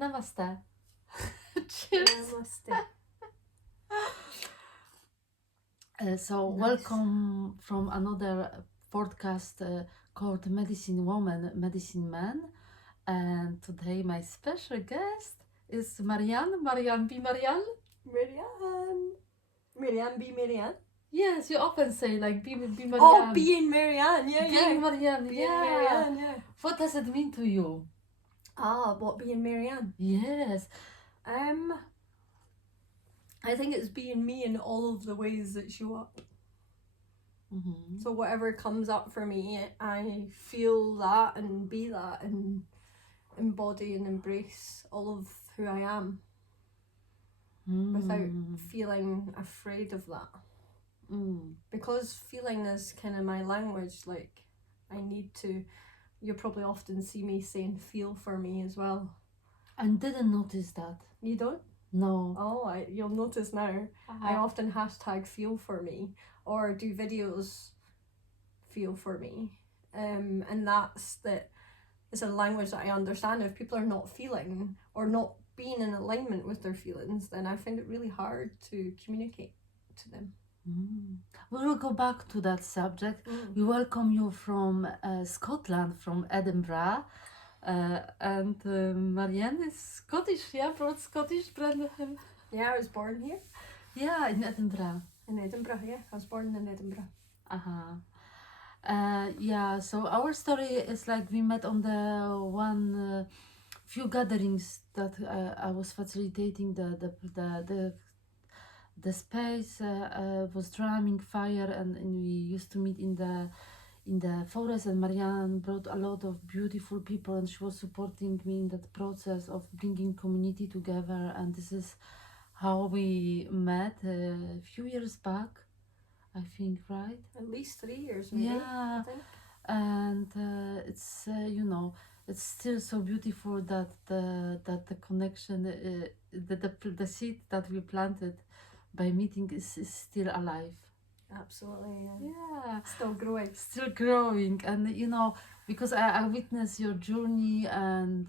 Namaste. Cheers. Namaste. So Nice. welcome from another podcast called Medicine Woman, Medicine Man. And today my special guest is Marianne. Marianne, be Marianne? Marianne. Marianne, be Marianne. Yes, you often say like be Marianne. Oh, being Marianne. Yeah, Being Marianne, Being yeah. Marianne, yeah. What does it mean to you? What being Marianne? Yes. I think it's being me in all of the ways that show up. Mm-hmm. So whatever comes up for me, I feel that and be that and embody and embrace all of who I am without feeling afraid of that. Because feeling is kind of my language, like I need to, you probably often see me saying feel for me as well. I didn't notice that. You don't? No. Oh, you'll notice now. I often hashtag feel for me or do videos feel for me. And it's a language that I understand. If people are not feeling or not being in alignment with their feelings, then I find it really hard to communicate to them. We will go back to that subject. We welcome you from Scotland, from Edinburgh. And Marianne is Scottish, yeah, brought Scottish, Brendan. Yeah, I was born here. Yeah, in Edinburgh. In Edinburgh, yeah. I was born in Edinburgh. Yeah, so our story is like we met on the few gatherings that I was facilitating. The space was drumming fire, and we used to meet in the forest, and Marianne brought a lot of beautiful people, and she was supporting me in that process of bringing community together. And this is how we met a few years back, I think, right? At least 3 years, maybe. Yeah, I think. and it's it's still so beautiful that the connection, the seed that we planted by meeting is still alive. Absolutely, Yeah. Still growing. Still growing. And because I witnessed your journey, and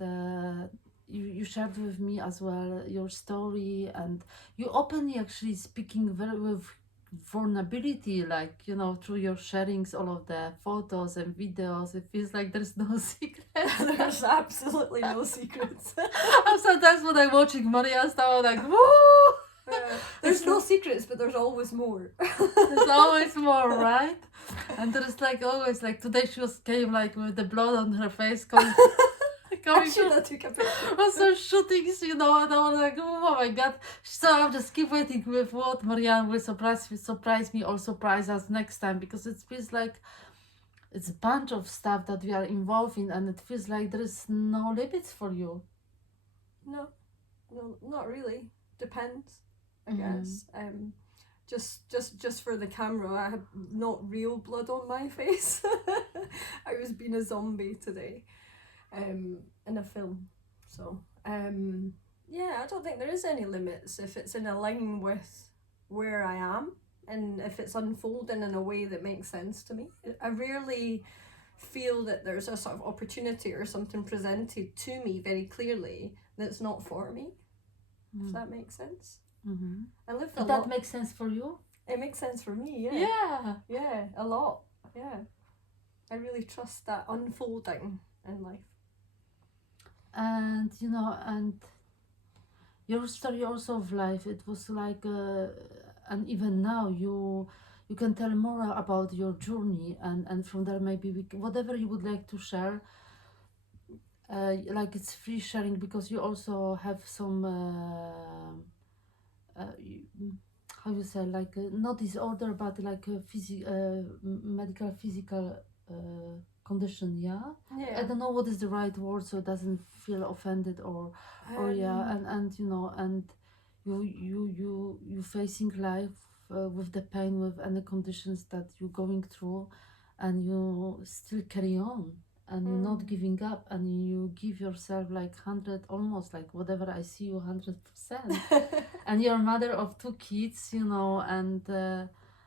you shared with me as well your story, and you openly actually speaking very with vulnerability, like through your sharings, all of the photos and videos. It feels like there's no secret. There's absolutely no secrets. Sometimes when I'm watching Marianne stuff, I'm like, woo! There's no secrets, but there's always more. There's always more, right? And there's like always, like today she came like with the blood on her face coming I should have took a picture. was some shootings, and I was like, oh my god. So I'll just keep waiting with what Marianne will surprise me or surprise us next time, because it feels like it's a bunch of stuff that we are involved in, and it feels like there is no limits for you. No, not really. Depends, I guess. Just for the camera, I had not real blood on my face. I was being a zombie today, in a film. So, yeah, I don't think there is any limits if it's in line with where I am and if it's unfolding in a way that makes sense to me. I rarely feel that there's a sort of opportunity or something presented to me very clearly that's not for me. If that makes sense. I live a lot. That makes sense for you? It makes sense for me, yeah. Yeah. A lot, yeah. I really trust that unfolding in life. And and your story also of life, it was like and even now you can tell more about your journey, and from there maybe whatever you would like to share, like it's free sharing, because you also have some how you say, like not disorder, but like a medical physical condition. Yeah, I don't know what is the right word, so it doesn't feel offended or yeah. And you facing life with the pain, with any conditions that you're going through, and you still carry on, and you're not giving up, and you give yourself like 100, almost like whatever I see you 100%. And you're a mother of 2 kids, and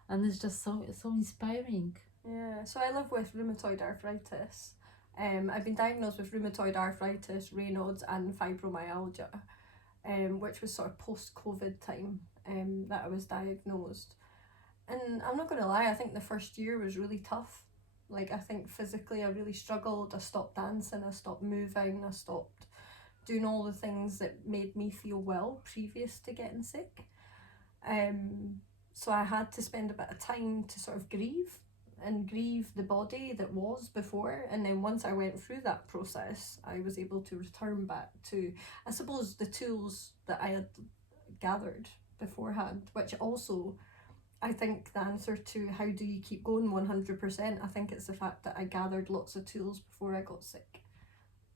it's just so inspiring. Yeah, so I live with rheumatoid arthritis, I've been diagnosed with rheumatoid arthritis, Raynaud's, and fibromyalgia, which was sort of post-COVID time that I was diagnosed. And I'm not going to lie, I think the first year was really tough. Like, I think physically I really struggled. I stopped dancing, I stopped moving, I stopped doing all the things that made me feel well previous to getting sick. So I had to spend a bit of time to sort of grieve the body that was before. And then once I went through that process, I was able to return back to, I suppose, the tools that I had gathered beforehand, which also, I think the answer to how do you keep going 100%, I think it's the fact that I gathered lots of tools before I got sick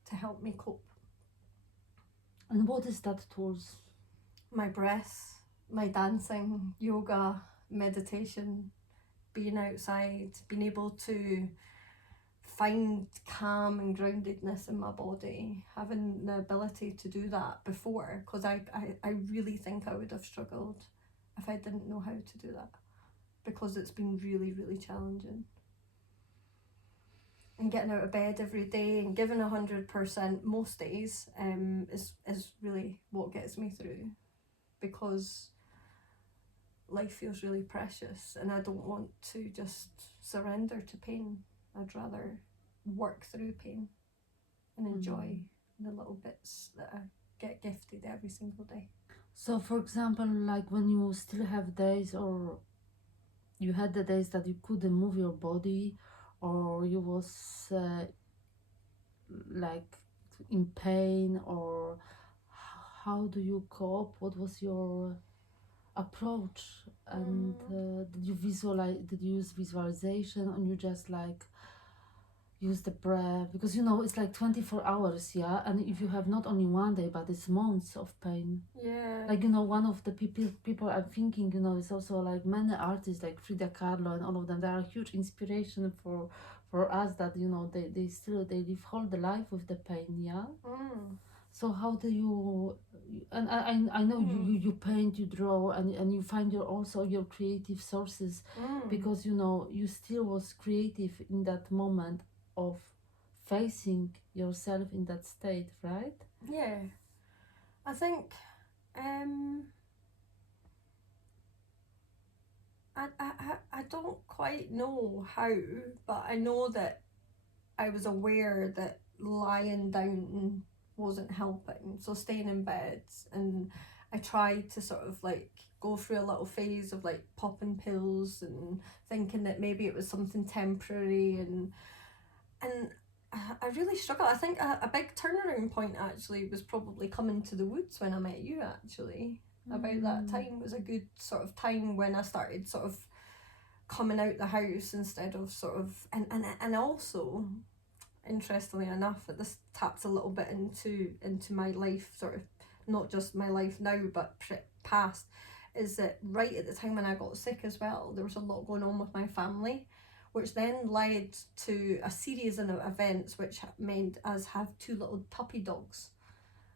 to help me cope. And what is that tools? My breath, my dancing, yoga, meditation, being outside, being able to find calm and groundedness in my body, having the ability to do that before, because I really think I would have struggled if I didn't know how to do that, because it's been really, really challenging. And getting out of bed every day and giving 100% most days is really what gets me through, because life feels really precious and I don't want to just surrender to pain. I'd rather work through pain and enjoy the little bits that I get gifted every single day. So, for example, like when you still have days, or you had the days that you couldn't move your body, or you was like in pain, or how do you cope? What was your approach? And did you use visualization, and you just like use the breath? Because it's like 24 hours, yeah, and if you have not only one day but it's months of pain. Yeah. Like, one of the people I'm thinking, is also like many artists like Frida Kahlo and all of them. They are a huge inspiration for us, that they live whole the life with the pain, yeah. So how do you, and I know you paint, you draw, and you find your creative sources, because you still was creative in that moment of facing yourself in that state, right? Yeah, I think I don't quite know how, but I know that I was aware that lying down wasn't helping, so staying in bed, and I tried to sort of like go through a little phase of like popping pills and thinking that maybe it was something temporary, and I really struggled. I think a big turnaround point actually was probably coming to the woods when I met you, actually. About that time was a good sort of time when I started sort of coming out the house instead of sort of, and also, interestingly enough, that this taps a little bit into my life, sort of not just my life now but past, is that right at the time when I got sick as well, there was a lot going on with my family, which then led to a series of events which meant us have 2 little puppy dogs.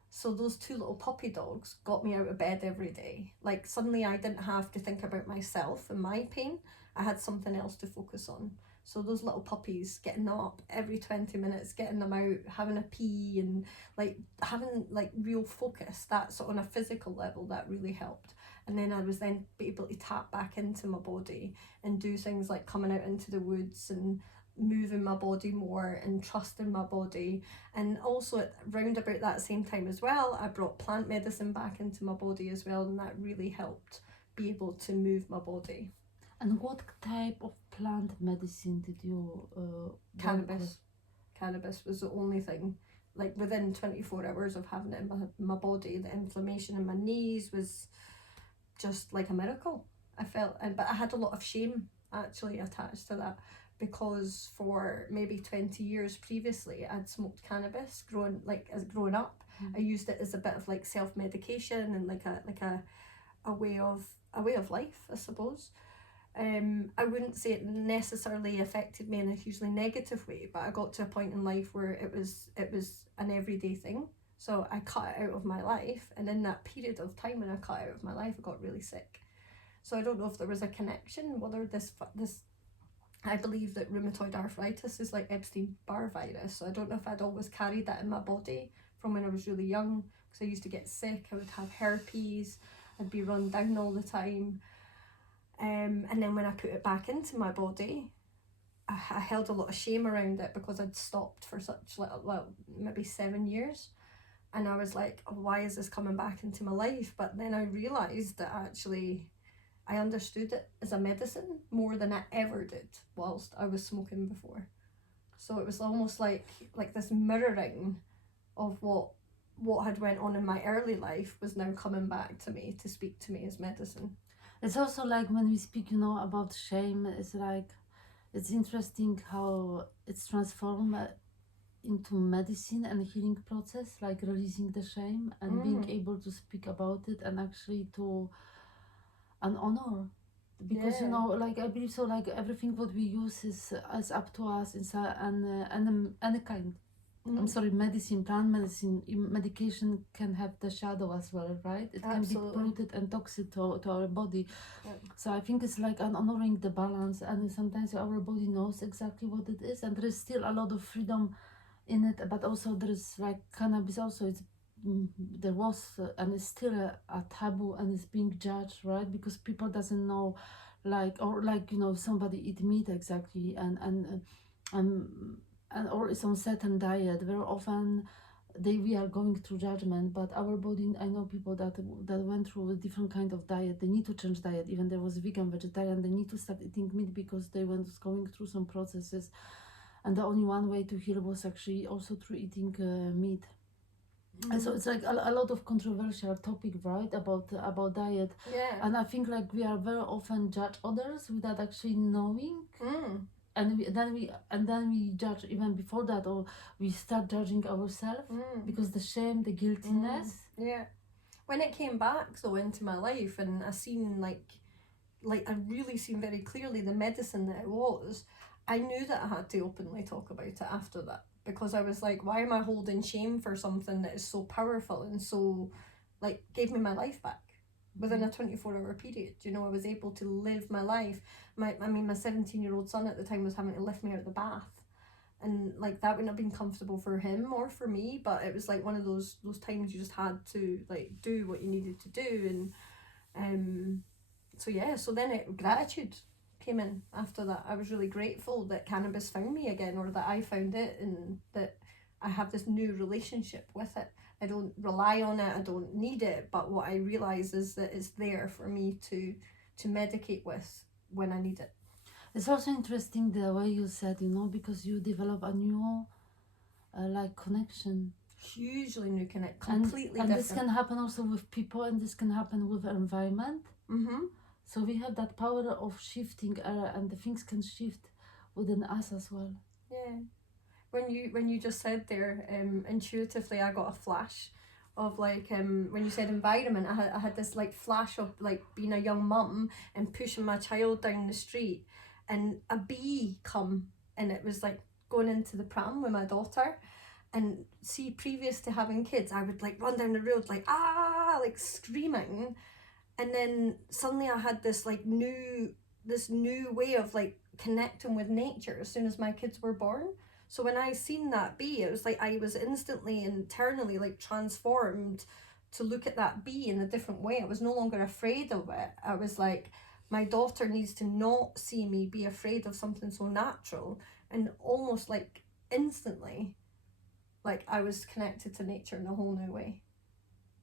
So those 2 little puppy dogs got me out of bed every day. Like, suddenly I didn't have to think about myself and my pain. I had something else to focus on. So those little puppies, getting them up every 20 minutes, getting them out, having a pee, and like having like real focus, that sort of on a physical level, that really helped. And then I was then able to tap back into my body and do things like coming out into the woods and moving my body more and trusting my body. And also at round about that same time as well, I brought plant medicine back into my body as well, and that really helped be able to move my body. And what type of plant medicine did you Cannabis. Cannabis was the only thing. Like, within 24 hours of having it in my body, the inflammation in my knees was just like a miracle. I felt, but I had a lot of shame actually attached to that, because for maybe 20 years previously I'd smoked cannabis growing up. I used it as a bit of like self-medication and like a way of life, I suppose. I wouldn't say it necessarily affected me in a hugely negative way, but I got to a point in life where it was an everyday thing. So I cut it out of my life, and in that period of time when I cut it out of my life, I got really sick. So I don't know if there was a connection, whether this I believe that rheumatoid arthritis is like Epstein-Barr virus. So I don't know if I'd always carried that in my body from when I was really young, because I used to get sick. I would have herpes. I'd be run down all the time. And then when I put it back into my body, I held a lot of shame around it because I'd stopped for such little, well, maybe 7 years. And I was like, oh, why is this coming back into my life? But then I realised that actually I understood it as a medicine more than I ever did whilst I was smoking before. So it was almost like this mirroring of what had went on in my early life was now coming back to me to speak to me as medicine. It's also like when we speak, you know, about shame, it's like, it's interesting how it's transformed into medicine and healing process, like releasing the shame and being able to speak about it and actually to an honor. Because you know, like I believe so, like everything what we use is up to us inside, and any kind. I'm sorry, medicine, plant medicine, medication can have the shadow as well, right? It can be polluted and toxic to our body. So I think it's like an honoring the balance, and sometimes our body knows exactly what it is, and there is still a lot of freedom in it, but also there is like cannabis also, it's there was and it's still a taboo, and it's being judged, right? Because people doesn't know, like, or like, you know, somebody eat meat exactly, and or is on certain diet, very often we are going through judgment. But our body, I know people that went through a different kind of diet, they need to change diet. Even there was vegan, vegetarian, they need to start eating meat because they went going through some processes, and the only one way to heal was actually also through eating meat. And so it's like a lot of controversial topic, right, about diet. And I think like we are very often judge others without actually knowing. And then we judge even before that, or we start judging ourselves because the shame, the guiltiness. When it came back though into my life, and I seen like I really seen very clearly the medicine that it was, I knew that I had to openly talk about it after that, because I was like, why am I holding shame for something that is so powerful and so like gave me my life back within a 24-hour period. You know, I was able to live my life. My 17-year-old son at the time was having to lift me out of the bath, and like that wouldn't have been comfortable for him or for me, but it was like one of those times you just had to like do what you needed to do. And so then gratitude came in after that. I was really grateful that cannabis found me again, or that I found it, and that I have this new relationship with it. I don't rely on it, I don't need it, but what I realise is that it's there for me to medicate with when I need it. It's also interesting the way you said, you know, because you develop a new like connection. Hugely new connect, completely and different. This can happen also with people, and this can happen with environment. So we have that power of shifting, and the things can shift within us as well. When you just said there, intuitively I got a flash of like when you said environment, I had this like flash of like being a young mum and pushing my child down the street, and a bee come, and it was like going into the pram with my daughter. And see, previous to having kids, I would like run down the road like like screaming, and then suddenly I had this like new way of like connecting with nature as soon as my kids were born. So when I seen that bee, it was like I was instantly internally like transformed to look at that bee in a different way. I was no longer afraid of it. I was like, my daughter needs to not see me be afraid of something so natural. And almost like instantly, like I was connected to nature in a whole new way.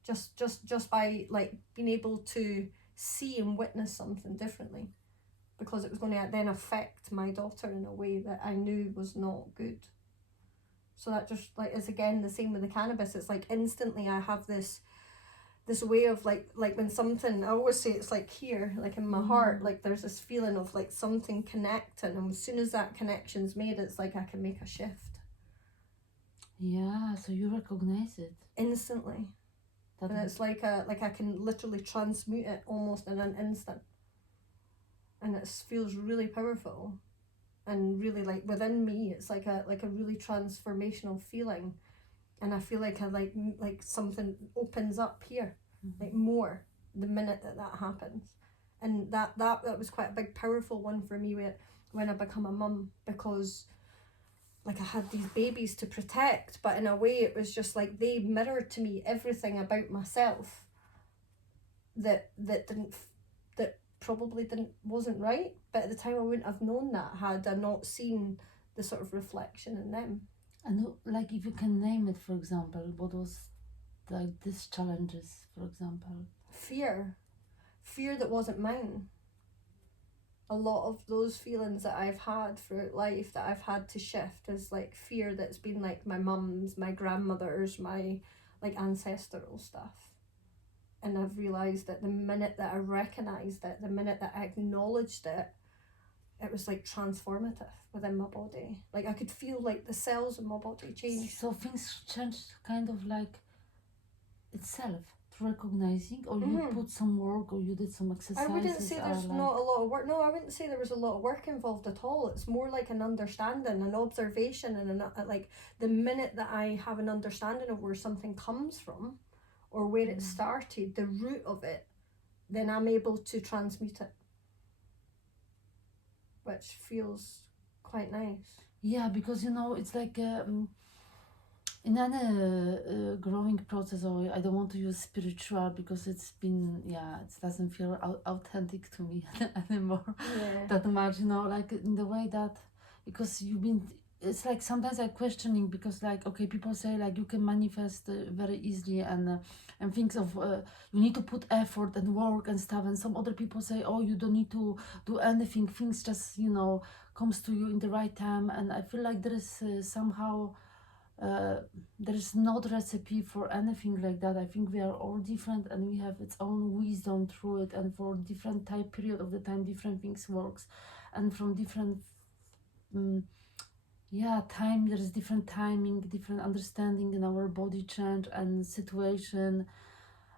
Just by like being able to see and witness something differently, because it was going to then affect my daughter in a way that I knew was not good. So that just like is again the same with the cannabis. It's like instantly I have this way of like when something, I always say it's like here, like in my heart, like there's this feeling of like something connecting, and as soon as that connection's made, it's like I can make a shift. Yeah, so you recognize it instantly. And it's like I can literally transmute it almost in an instant, and it feels really powerful, and really like within me it's like a really transformational feeling, and I feel like I like something opens up here, like more the minute that happens. And that was quite a big powerful one for me, where when I become a mum, because like I had these babies to protect, but in a way it was just like they mirrored to me everything about myself that probably wasn't right, but at the time I wouldn't have known that had I not seen the sort of reflection in them. And like, if you can name it, for example, what was like these challenges, for example? Fear that wasn't mine. A lot of those feelings that I've had throughout life that I've had to shift is like fear that's been like my mum's, my grandmother's, my like ancestral stuff. And I've realised that the minute that I recognised it, the minute that I acknowledged it, it was like transformative within my body. Like I could feel like the cells in my body change. So things changed kind of like itself, recognizing, or you Mhm. put some work, or you did some I exercises. wouldn't say there's like, not a lot of work. No, I wouldn't say there was a lot of work involved at all. It's more like an understanding, an observation, and like the minute that I have an understanding of where something comes from, or where it started, the root of it, then I'm able to transmute it, which feels quite nice. Yeah, because you know, it's like in any growing process, or I don't want to use spiritual because it's been, it doesn't feel authentic to me anymore Yeah. that much, you know, like in the way that, because you've been, it's like sometimes I'm questioning, because like, okay, people say like you can manifest very easily, and things of you need to put effort and work and stuff, and some other people say, oh, you don't need to do anything, things just, you know, comes to you in the right time. And I feel like there is somehow there is not recipe for anything like that. I think we are all different, and we have its own wisdom through it, and for different type period of the time different things works, and from different time there is different timing, different understanding in our body change and situation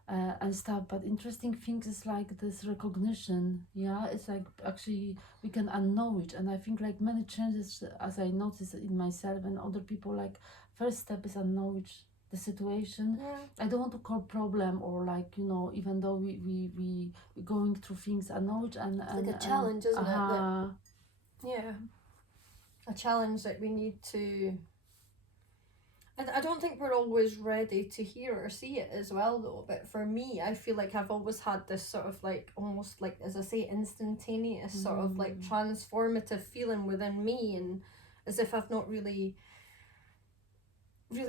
and stuff. But interesting things is like this recognition. It's like actually we can acknowledge, and I think like many changes, as I notice in myself and other people, like first step is acknowledge the situation. I don't want to call problem, or like, you know, even though we going through things, acknowledge and Like a challenge, isn't it? That, a challenge that we need to. I don't think we're always ready to hear or see it as well, though. But for me, I feel like I've always had this sort of like almost like, as I say, instantaneous sort of like transformative feeling within me, and as if I've not really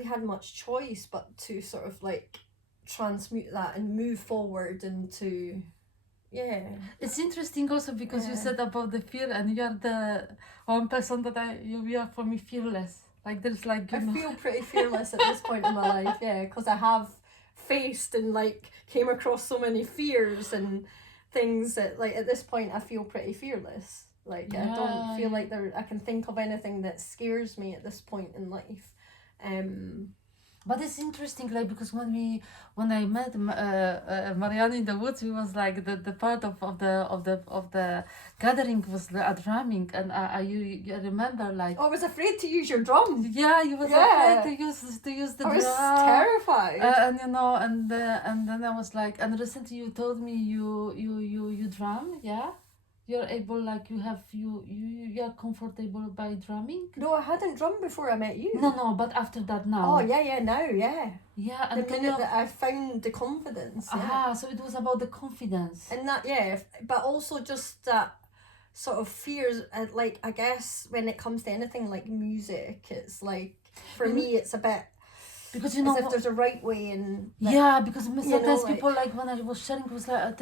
had much choice but to sort of like transmute that and move forward into. It's interesting also because you said about the fear, and you are the one person that you are for me fearless. Like there's like, I feel pretty fearless at this point in my life, because I have faced and like came across so many fears and things that like at this point I feel pretty fearless. Like I don't feel like I can think of anything that scares me at this point in life. But it's interesting, like, because when I met Marianne in the woods, we was like the part of the gathering was the drumming, and you remember like. I was afraid to use your drum. Yeah, you was afraid to use the drum. I was terrified. And you know, and then I was like, and recently you told me you drum, yeah. You're able, like you are comfortable by drumming? No, I hadn't drummed before I met you. No, but after that now. Oh now, Yeah, and the minute that I found the confidence. So it was about the confidence. And that, but also just that sort of fears, like I guess when it comes to anything like music, it's like, for me it's a bit, because you know, as if there's a right way, and because sometimes people, like when I was sharing, was like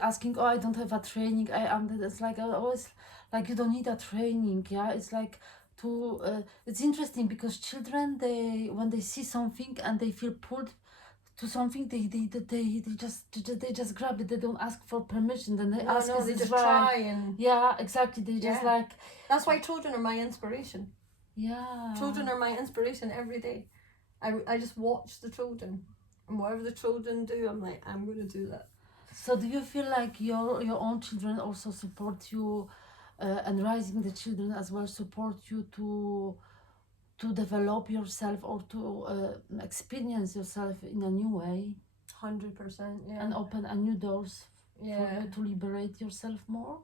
asking, oh, I don't have a training, it's like I always like, you don't need a training. It's like it's interesting because children, when they see something and they feel pulled to something, they just grab it. They don't ask for permission. Then they ask, they just try, and exactly, they just like. That's why children are my inspiration. Children are my inspiration every day. I just watch the children, and whatever the children do, I'm like, I'm going to do that. So do you feel like your own children also support you, and raising the children as well support you to develop yourself, or to experience yourself in a new way? 100%, and open a new doors for you to liberate yourself more?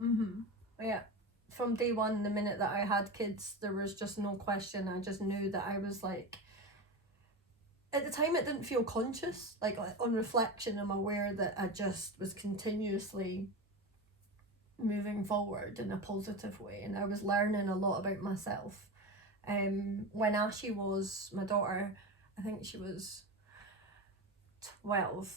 from day one, the minute that I had kids, there was just no question. I just knew that I was like, at the time it didn't feel conscious, like on reflection I'm aware that I just was continuously moving forward in a positive way, and I was learning a lot about myself. When Ashley was my daughter, I think she was 12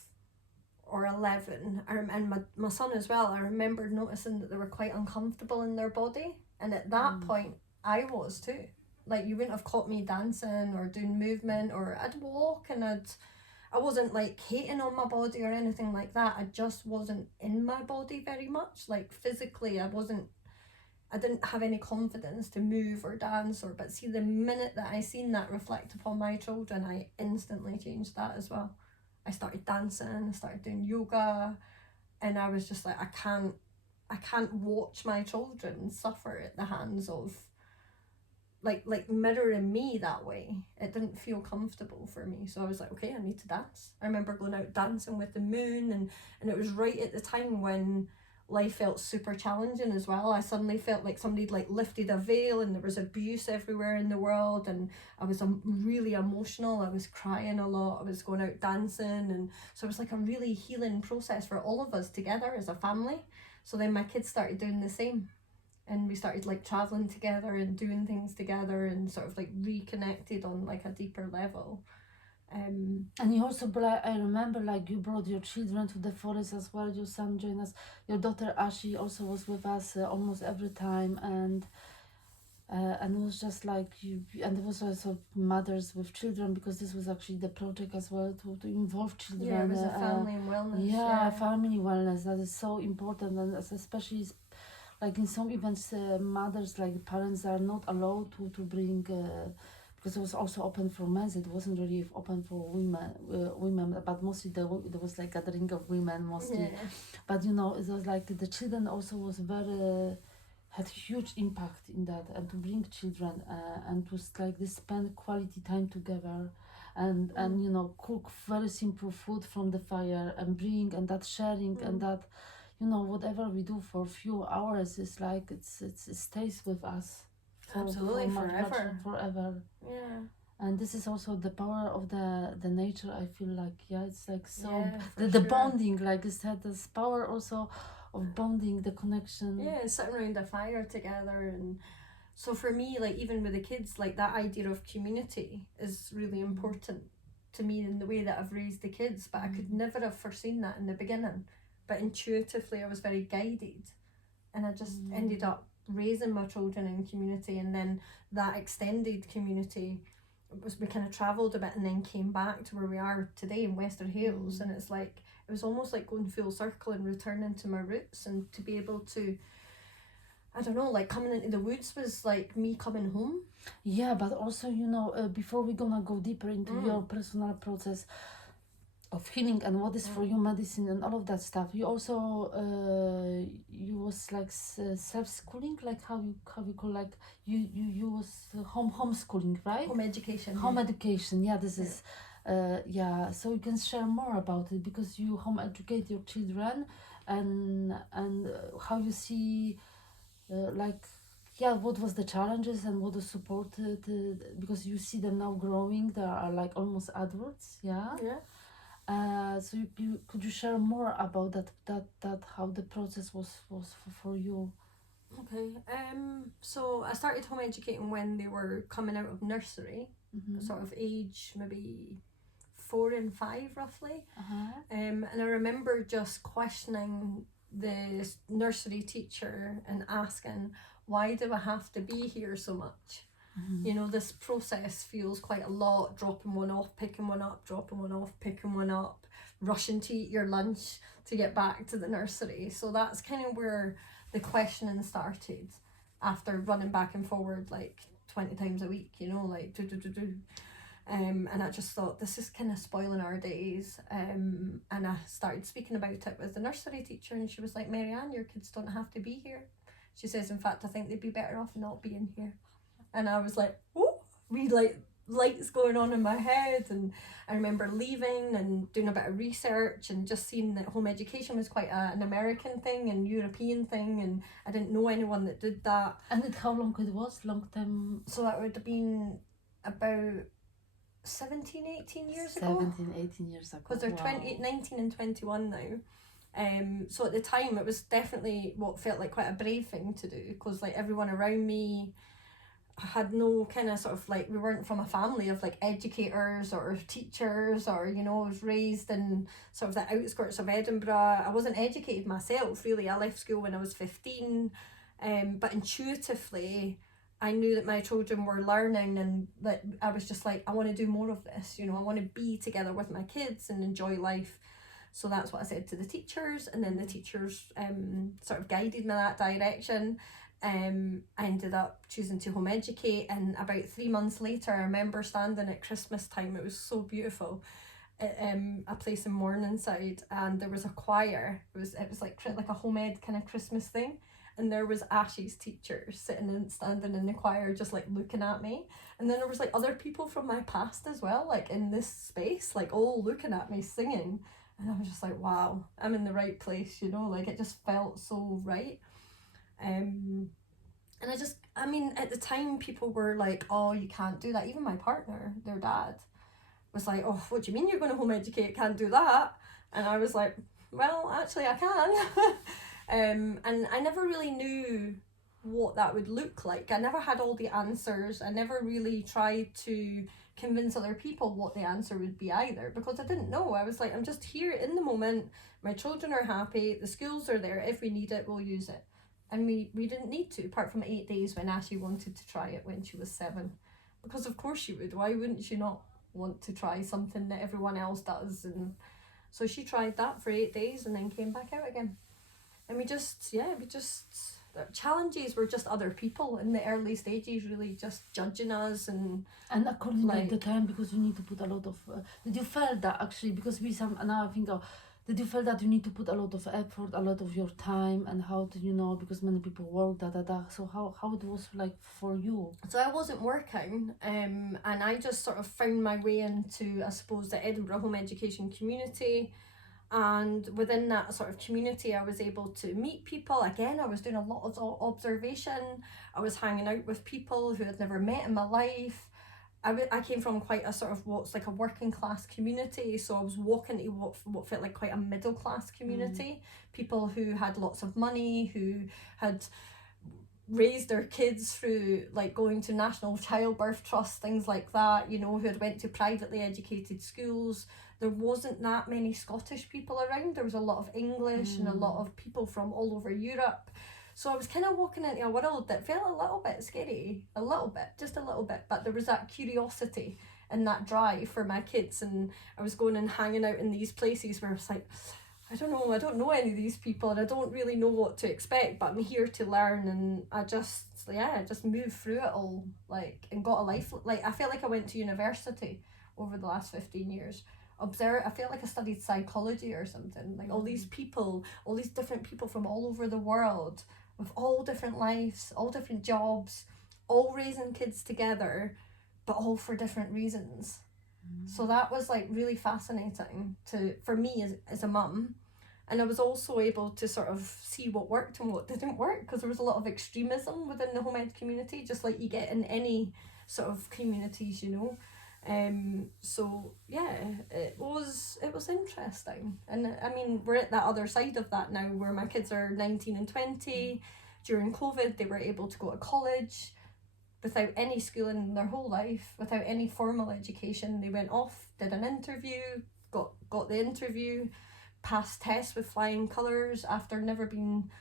or 11, and my son as well, I remember noticing that they were quite uncomfortable in their body, and at that point I was too. Like, you wouldn't have caught me dancing or doing movement, or I'd walk and I wasn't like hating on my body or anything like that. I just wasn't in my body very much. Like, physically I didn't have any confidence to move or dance, but see, the minute that I seen that reflect upon my children, I instantly changed that as well. I started dancing, I started doing yoga, and I was just like, I can't watch my children suffer at the hands of like mirroring me that way. It didn't feel comfortable for me, so I was like, okay, I need to dance. I remember going out dancing with the moon, and it was right at the time when life felt super challenging as well. I suddenly felt like somebody'd like lifted a veil, and there was abuse everywhere in the world, and I was really emotional. I was crying a lot. I was going out dancing, and so it was like a really healing process for all of us together as a family. So then my kids started doing the same, and we started like traveling together and doing things together, and sort of like reconnected on like a deeper level. And you also, I remember, like, you brought your children to the forest as well. Your son joined us. Your daughter Ashi also was with us almost every time, and it was just like you. And there was also mothers with children, because this was actually the project as well, to involve children. Yeah, it was a family and wellness. Yeah, family wellness, that is so important, and especially like in some events, mothers, like parents, are not allowed to bring. Because it was also open for men, it wasn't really open for women, but mostly there was like gathering of women mostly. Yeah. But you know, it was like the children also was had huge impact in that, and to bring children and to like this spend quality time together, and you know, cook very simple food from the fire and bring, and that sharing, and that, you know, whatever we do for a few hours is like it stays with us. Absolutely, forever. Forever. Yeah. And this is also the power of the nature. I feel like, yeah, it's like so, Yeah, the sure. bonding, like you said, this power also of bonding, the connection. Yeah, and sitting around a fire together. And so for me, like, even with the kids, like, that idea of community is really important to me in the way that I've raised the kids. But I could never have foreseen that in the beginning, but intuitively I was very guided, and I just ended up raising my children in community. And then that extended community was, we kind of travelled a bit and then came back to where we are today in Western Hales. And it's like, it was almost like going full circle and returning to my roots, and to be able to, I don't know, like, coming into the woods was like me coming home. Yeah, but also, you know, before we're gonna go deeper into your personal process of healing and what is for you medicine and all of that stuff, you also you was like self-schooling, like how you call, like you was homeschooling, right? Home education. Home education, yeah, this is yeah, so you can share more about it, because you home educate your children, and how you see like, yeah, what was the challenges and what the support because you see them now growing, they are like almost adults, yeah. So you could you share more about that how the process was for you? Okay. So I started home educating when they were coming out of nursery, sort of age maybe 4 and 5 roughly. And I remember just questioning the nursery teacher and asking, why do I have to be here so much? You know, this process feels quite a lot, dropping one off, picking one up, dropping one off, picking one up, rushing to eat your lunch to get back to the nursery. So that's kind of where the questioning started, after running back and forward like 20 times a week, you know, like do. And I just thought, this is kind of spoiling our days. And I started speaking about it with the nursery teacher, and she was like, Marianne, your kids don't have to be here. She says, in fact, I think they'd be better off not being here. And I was like, oh, we like lights going on in my head. And I remember leaving and doing a bit of research and just seeing that home education was quite an American thing and European thing, and I didn't know anyone that did that. And how long it was? Long time? So that would have been about 17, 18 years ago. 17, 18 years ago. Because they're Wow. 19 and 21 now. So at the time it was definitely what felt like quite a brave thing to do, because like everyone around me had no kind of sort of like, we weren't from a family of like educators or teachers, or you know, I was raised in sort of the outskirts of Edinburgh. I wasn't educated myself really. I left school when I was 15, but intuitively I knew that my children were learning, and that I was just like, I want to do more of this, you know, I want to be together with my kids and enjoy life. So that's what I said to the teachers, and then the teachers sort of guided me in that direction. I ended up choosing to home educate, and about 3 months later I remember standing at Christmas time, it was so beautiful, at a place in Morningside, and there was a choir. It was like a home ed kind of Christmas thing, and there was Ash's teachers sitting and standing in the choir just like looking at me, and then there was like other people from my past as well, like in this space, like all looking at me singing. And I was just like, wow, I'm in the right place, you know, like it just felt so right. And I mean, at the time people were like, oh, you can't do that. Even my partner, their dad, was like, oh, what do you mean you're going to home educate? Can't do that. And I was like, well, actually I can. And I never really knew what that would look like. I never had all the answers. I never really tried to convince other people what the answer would be either, because I didn't know. I was like, I'm just here in the moment, my children are happy, the schools are there, if we need it we'll use it. And we didn't need to, apart from 8 days when Ashley wanted to try it when she was 7, because of course she would. Why wouldn't she not want to try something that everyone else does? And so she tried that for 8 days and then came back out again. And we just the challenges were just other people in the early stages really just judging us. And according like, to the time, because you need to put a lot of did you feel that actually, because we some now I think did you feel that you need to put a lot of effort, a lot of your time, and how do you know, because many people work so how it was like for you? So I wasn't working, and I just sort of found my way into, I suppose, the Edinburgh home education community. And within that sort of community I was able to meet people. Again, I was doing a lot of observation. I was hanging out with people who I'd never met in my life. I came from quite a sort of what's like a working class community, so I was walking to what felt like quite a middle class community. People who had lots of money, who had raised their kids through like going to National Childbirth Trust, things like that, you know, who had went to privately educated schools. There wasn't that many Scottish people around. There was a lot of English and a lot of people from all over Europe. So I was kind of walking into a world that felt a little bit scary, just a little bit, but there was that curiosity and that drive for my kids. And I was going and hanging out in these places where I was like, I don't know any of these people, and I don't really know what to expect, but I'm here to learn. And I just moved through it all, like, and got a life. Like, I felt like I went to university over the last 15 years. I felt like I studied psychology or something. Like, all these people, all these different people from all over the world, with all different lives, all different jobs, all raising kids together, but all for different reasons. So that was like really fascinating for me as a mum. And I was also able to sort of see what worked and what didn't work, because there was a lot of extremism within the home ed community, just like you get in any sort of communities, you know. So yeah, it was interesting. And I mean, we're at that other side of that now, where my kids are 19 and 20. During COVID, they were able to go to college without any schooling in their whole life, without any formal education. They went off, did an interview, got the interview, passed tests with flying colours after never being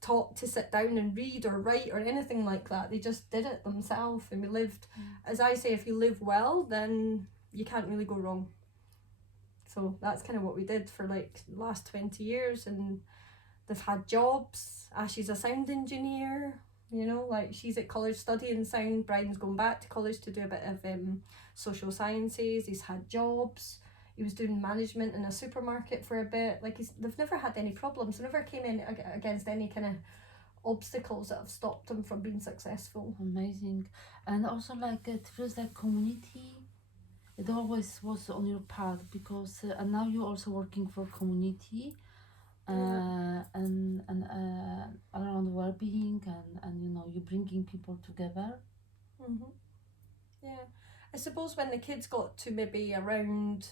taught to sit down and read or write or anything like that. They just did it themselves, and we lived, as I say, if you live well, then you can't really go wrong. So that's kind of what we did for like the last 20 years, and they've had jobs. She's a sound engineer, you know, like she's at college studying sound. Brian's going back to college to do a bit of social sciences. He's had jobs. He was doing management in a supermarket for a bit. Like, they've never had any problems. They never came in against any kind of obstacles that have stopped them from being successful. Amazing. And also like it feels like community, it always was on your path because and now you're also working for community and around well-being and you know you're bringing people together. Mm-hmm. Yeah, I suppose when the kids got to maybe around,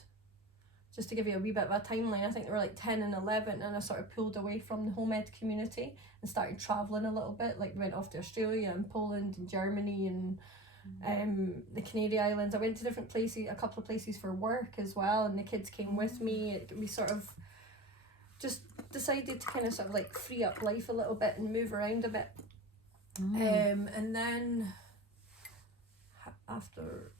just to give you a wee bit of a timeline, I think they were like 10 and 11, and I sort of pulled away from the home ed community and started travelling a little bit. Like, went off to Australia and Poland and Germany and the Canary Islands. I went to different places, a couple of places for work as well, and the kids came with me. We sort of just decided to kind of sort of like free up life a little bit and move around a bit. And then after,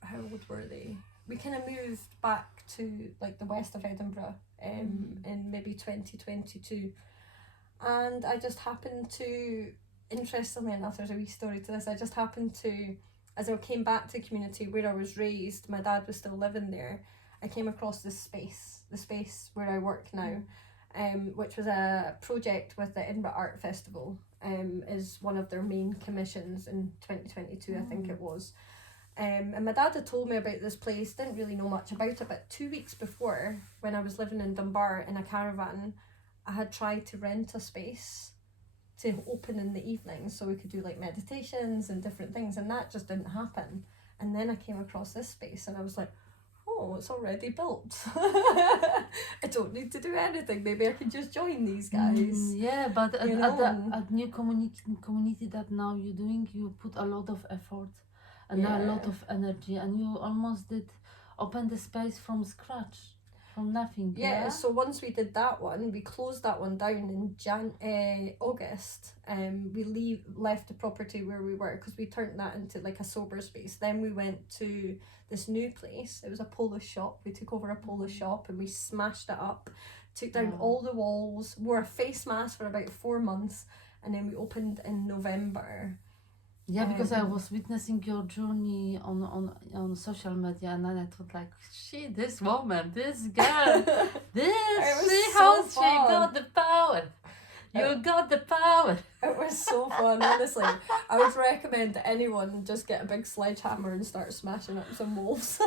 how old were they? We kind of moved back to like the west of Edinburgh in maybe 2022, and I just happened to, interestingly enough, there's a wee story to this. I just happened to, as I came back to the community where I was raised, my dad was still living there, I came across this space, the space where I work now, which was a project with the Edinburgh Art Festival, is one of their main commissions in 2022, I think it was. And my dad had told me about this place, didn't really know much about it, but 2 weeks before, when I was living in Dunbar in a caravan, I had tried to rent a space to open in the evenings so we could do like meditations and different things, and that just didn't happen. And then I came across this space and I was like, oh, it's already built. I don't need to do anything. Maybe I can just join these guys. Yeah, but at the new community that now you're doing, you put a lot of effort and a lot of energy, and you almost did open the space from scratch, from nothing. Yeah, so once we did that one, we closed that one down in August. We left the property where we were because we turned that into like a sober space. Then we went to this new place. It was a Polish shop. We took over a Polish shop and we smashed it up, took down all the walls, wore a face mask for about 4 months, and then we opened in November. Yeah, because I was witnessing your journey on social media, and then I thought like, shit, this woman, this girl, she got the power. You got the power. It was so fun, honestly. I would recommend anyone just get a big sledgehammer and start smashing up some walls.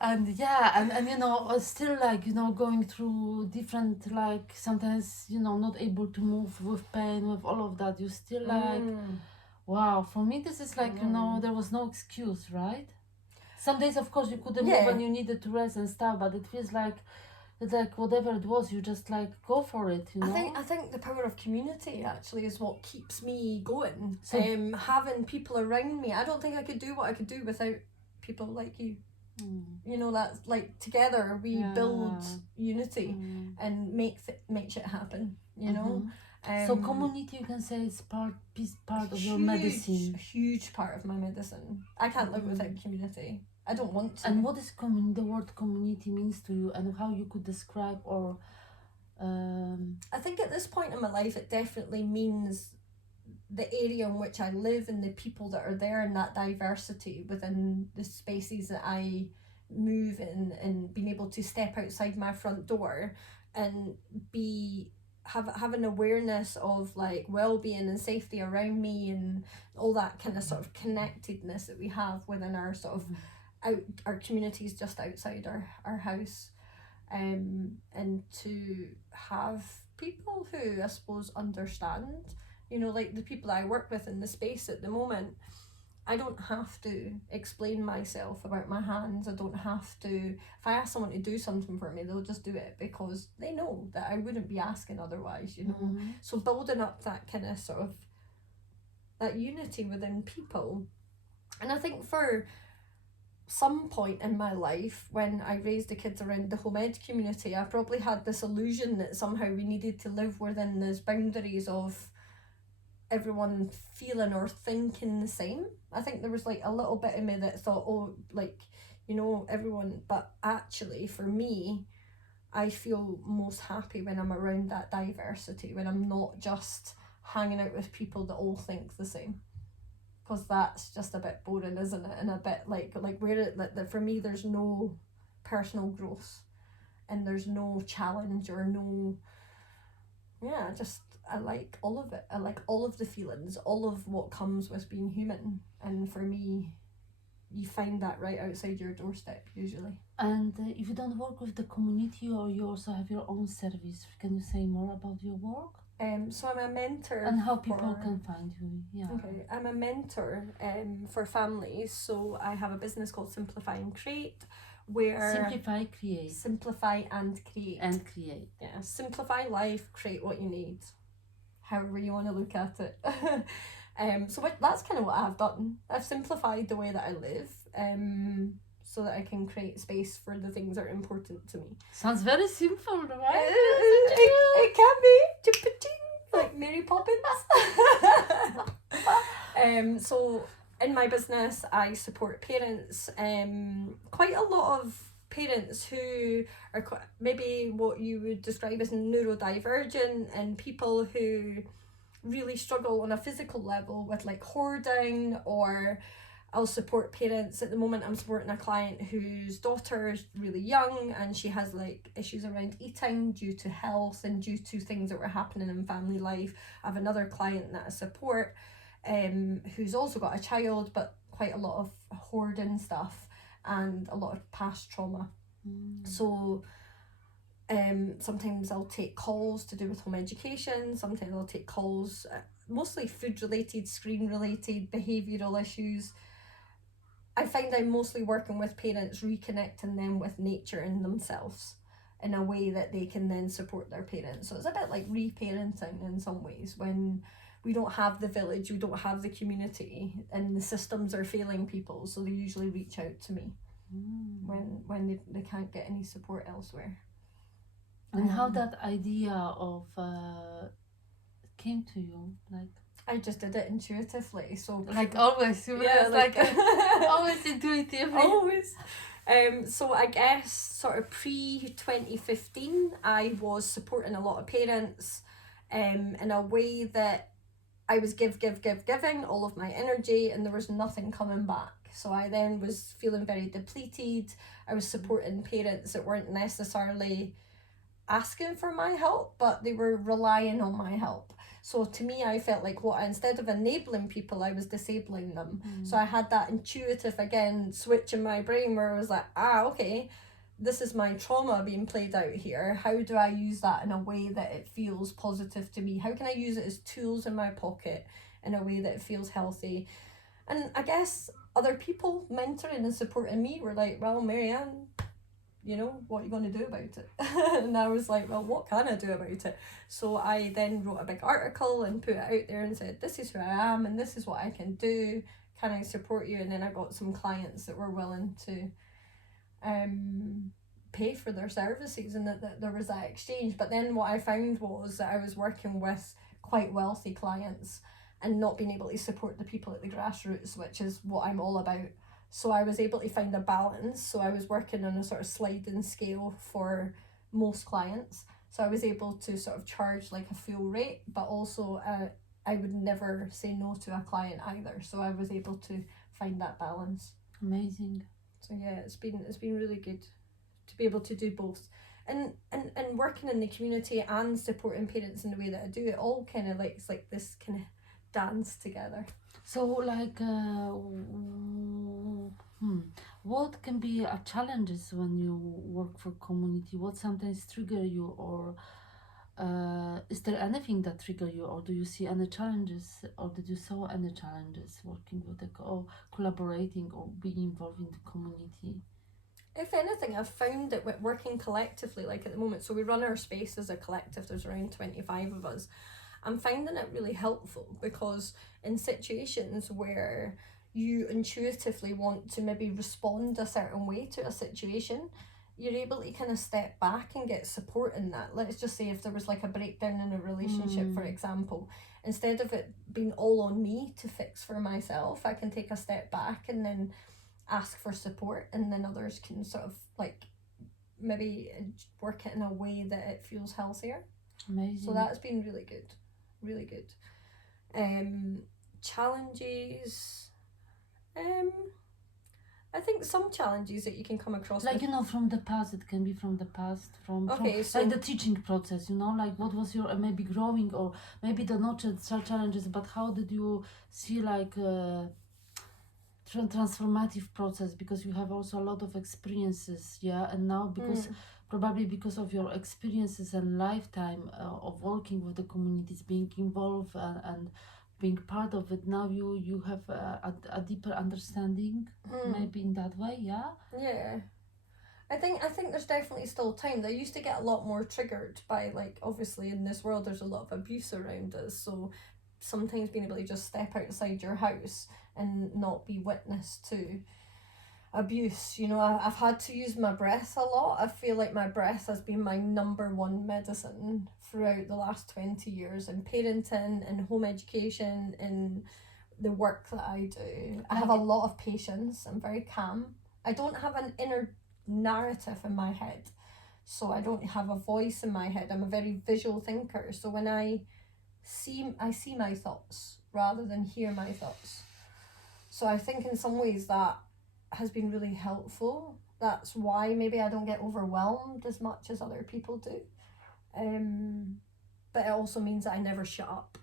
And yeah, and you know, still like, you know, going through different, like sometimes, you know, not able to move with pain, with all of that. You still like, wow, for me this is like, you know, there was no excuse, right? Some days, of course, you couldn't move and you needed to rest and stuff, but it feels like, it's like whatever it was, you just like go for it, you know? I think the power of community actually is what keeps me going. So, having people around me. I don't think I could do what I could do without people like you. You know, that's like together we build unity and make shit happen, you know? So community, you can say, is part of your medicine. A huge part of my medicine. I can't live without community. I don't want to. And what is the word community means to you, and how you could describe or... I think at this point in my life, it definitely means the area in which I live and the people that are there, and that diversity within the spaces that I move in, and being able to step outside my front door and have an awareness of like well-being and safety around me, and all that kind of sort of connectedness that we have within our sort of our communities just outside our house, and to have people who I suppose understand, you know, like the people that I work with in the space at the moment. I don't have to explain myself about my hands. I don't have to, if I ask someone to do something for me, they'll just do it because they know that I wouldn't be asking otherwise, you know. So building up that kind of sort of, that unity within people. And I think for some point in my life, when I raised the kids around the home ed community, I probably had this illusion that somehow we needed to live within those boundaries of everyone feeling or thinking the same. I think there was like a little bit of me that thought, oh, like, you know, everyone, but actually for me, I feel most happy when I'm around that diversity, when I'm not just hanging out with people that all think the same, because that's just a bit boring, isn't it? And a bit like where it, like, for me, there's no personal growth, and there's no challenge or no yeah, I like all of it. I like all of the feelings, all of what comes with being human. And for me, you find that right outside your doorstep usually. And if you don't work with the community, or you also have your own service, can you say more about your work? So I'm a mentor. And how people can find you, yeah. Okay, I'm a mentor for families. So I have a business called Simplify and Create, where Simplify, create. Simplify and create. And create. Yeah, simplify life, create what you need, however you want to look at it. That's kind of what I've done. I've simplified the way that I live, so that I can create space for the things that are important to me. Sounds very simple, right? It can be. Like Mary Poppins. So in my business, I support parents. Quite a lot of parents who are maybe what you would describe as neurodivergent, and people who really struggle on a physical level with like hoarding. Or I'll support parents. At the moment, I'm supporting a client whose daughter is really young and she has like issues around eating due to health and due to things that were happening in family life. I have another client that I support who's also got a child, but quite a lot of hoarding stuff and a lot of past trauma. So sometimes I'll take calls to do with home education. Sometimes I'll take calls, mostly food related, screen related, behavioural issues. I find I'm mostly working with parents, reconnecting them with nature and themselves in a way that they can then support their parents. So it's a bit like reparenting in some ways. When we don't have the village, we don't have the community, and the systems are failing people, so they usually reach out to me when they can't get any support elsewhere. And how that idea of came to you, like? I just did it intuitively, so like always, yeah, like always intuitively. Always. So I guess sort of pre-2015, I was supporting a lot of parents in a way that I was giving all of my energy, and there was nothing coming back. So I then was feeling very depleted. I was supporting parents that weren't necessarily asking for my help, but they were relying on my help. So to me, I felt like instead of enabling people, I was disabling them. So I had that intuitive, again, switch in my brain where I was like, okay, this is my trauma being played out here. How do I use that in a way that it feels positive to me? How can I use it as tools in my pocket in a way that it feels healthy? And I guess other people mentoring and supporting me were like, well, Marianne, you know, what are you going to do about it? And I was like, well, what can I do about it? So I then wrote a big article and put it out there and said, this is who I am and this is what I can do. Can I support you? And then I got some clients that were willing to pay for their services, and that there was that exchange. But then what I found was that I was working with quite wealthy clients and not being able to support the people at the grassroots, which is what I'm all about. So I was able to find a balance. So I was working on a sort of sliding scale for most clients. So I was able to sort of charge like a full rate, but also I would never say no to a client either. So I was able to find that balance. Amazing. So yeah, it's been really good to be able to do both. And working in the community and supporting parents in the way that I do, it all kind of like, it's like this kind of dance together. So like what can be challenges when you work for community? What sometimes trigger you, or is there anything that trigger you, or do you see any challenges, or did you saw any challenges working with or collaborating or being involved in the community? If anything, I've found that with working collectively, like at the moment, so we run our space as a collective, there's around 25 of us. I'm finding it really helpful, because in situations where you intuitively want to maybe respond a certain way to a situation, you're able to kind of step back and get support in that. Let's just say if there was like a breakdown in a relationship, for example, instead of it being all on me to fix for myself, I can take a step back and then ask for support, and then others can sort of like maybe work it in a way that it feels healthier. Amazing. So that's been really good. Really good. Challenges. I think some challenges that you can come across Like, with, you know, from the past, it can be from the past, okay, from so like the teaching process, you know, like what was your maybe growing, or maybe the not challenges, but how did you see like transformative process, because you have also a lot of experiences, yeah, and now because probably because of your experiences and lifetime of working with the communities, being involved and being part of it, now you have a deeper understanding, maybe in that way, yeah. yeah. I think there's definitely still time. I used to get a lot more triggered by, like, obviously in this world there's a lot of abuse around us, so sometimes being able to just step outside your house and not be witness to abuse. You know, I've had to use my breath a lot. I feel like my breath has been my number one medicine throughout the last 20 years in parenting, in home education, in the work that I do. I have a lot of patience. I'm very calm. I don't have an inner narrative in my head, so I don't have a voice in my head. I'm a very visual thinker, so when I see my thoughts rather than hear my thoughts. So I think in some ways that has been really helpful. That's why maybe I don't get overwhelmed as much as other people do. But it also means that I never shut up.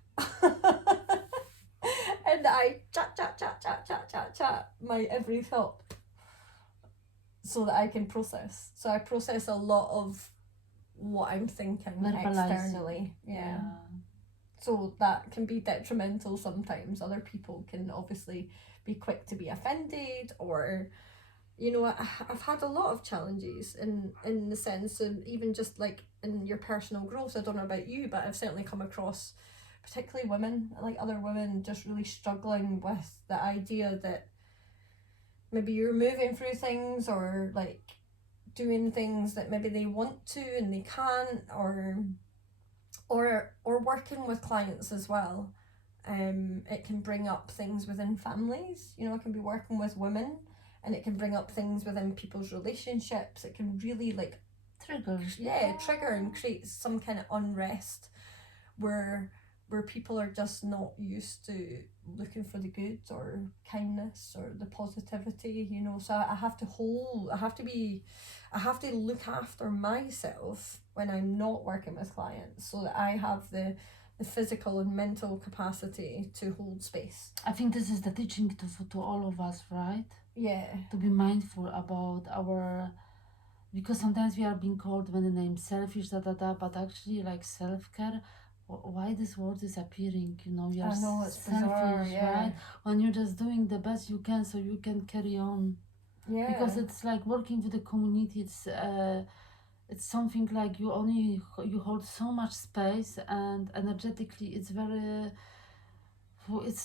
And I chat my every thought so that I can process. So I process a lot of what I'm thinking externally. Yeah. So that can be detrimental sometimes. Other people can obviously be quick to be offended, or, you know, I've had a lot of challenges in the sense of even just like in your personal growth. I don't know about you, but I've certainly come across particularly women, like other women, just really struggling with the idea that maybe you're moving through things, or like doing things that maybe they want to and they can't, or working with clients as well. It can bring up things within families. You know, it can be working with women, and it can bring up things within people's relationships. It can really like trigger and create some kind of unrest where people are just not used to looking for the good or kindness or the positivity, you know. So I have to look after myself when I'm not working with clients, so that I have the physical and mental capacity to hold space. I think this is the teaching to all of us, right? Yeah. To be mindful about our, because sometimes we are being called when the name selfish, but actually like self-care. Why this word is appearing, you know, you're it's selfish, bizarre, yeah. right? When you're just doing the best you can so you can carry on. Yeah. Because it's like working with the community, it's something like you hold so much space, and energetically it's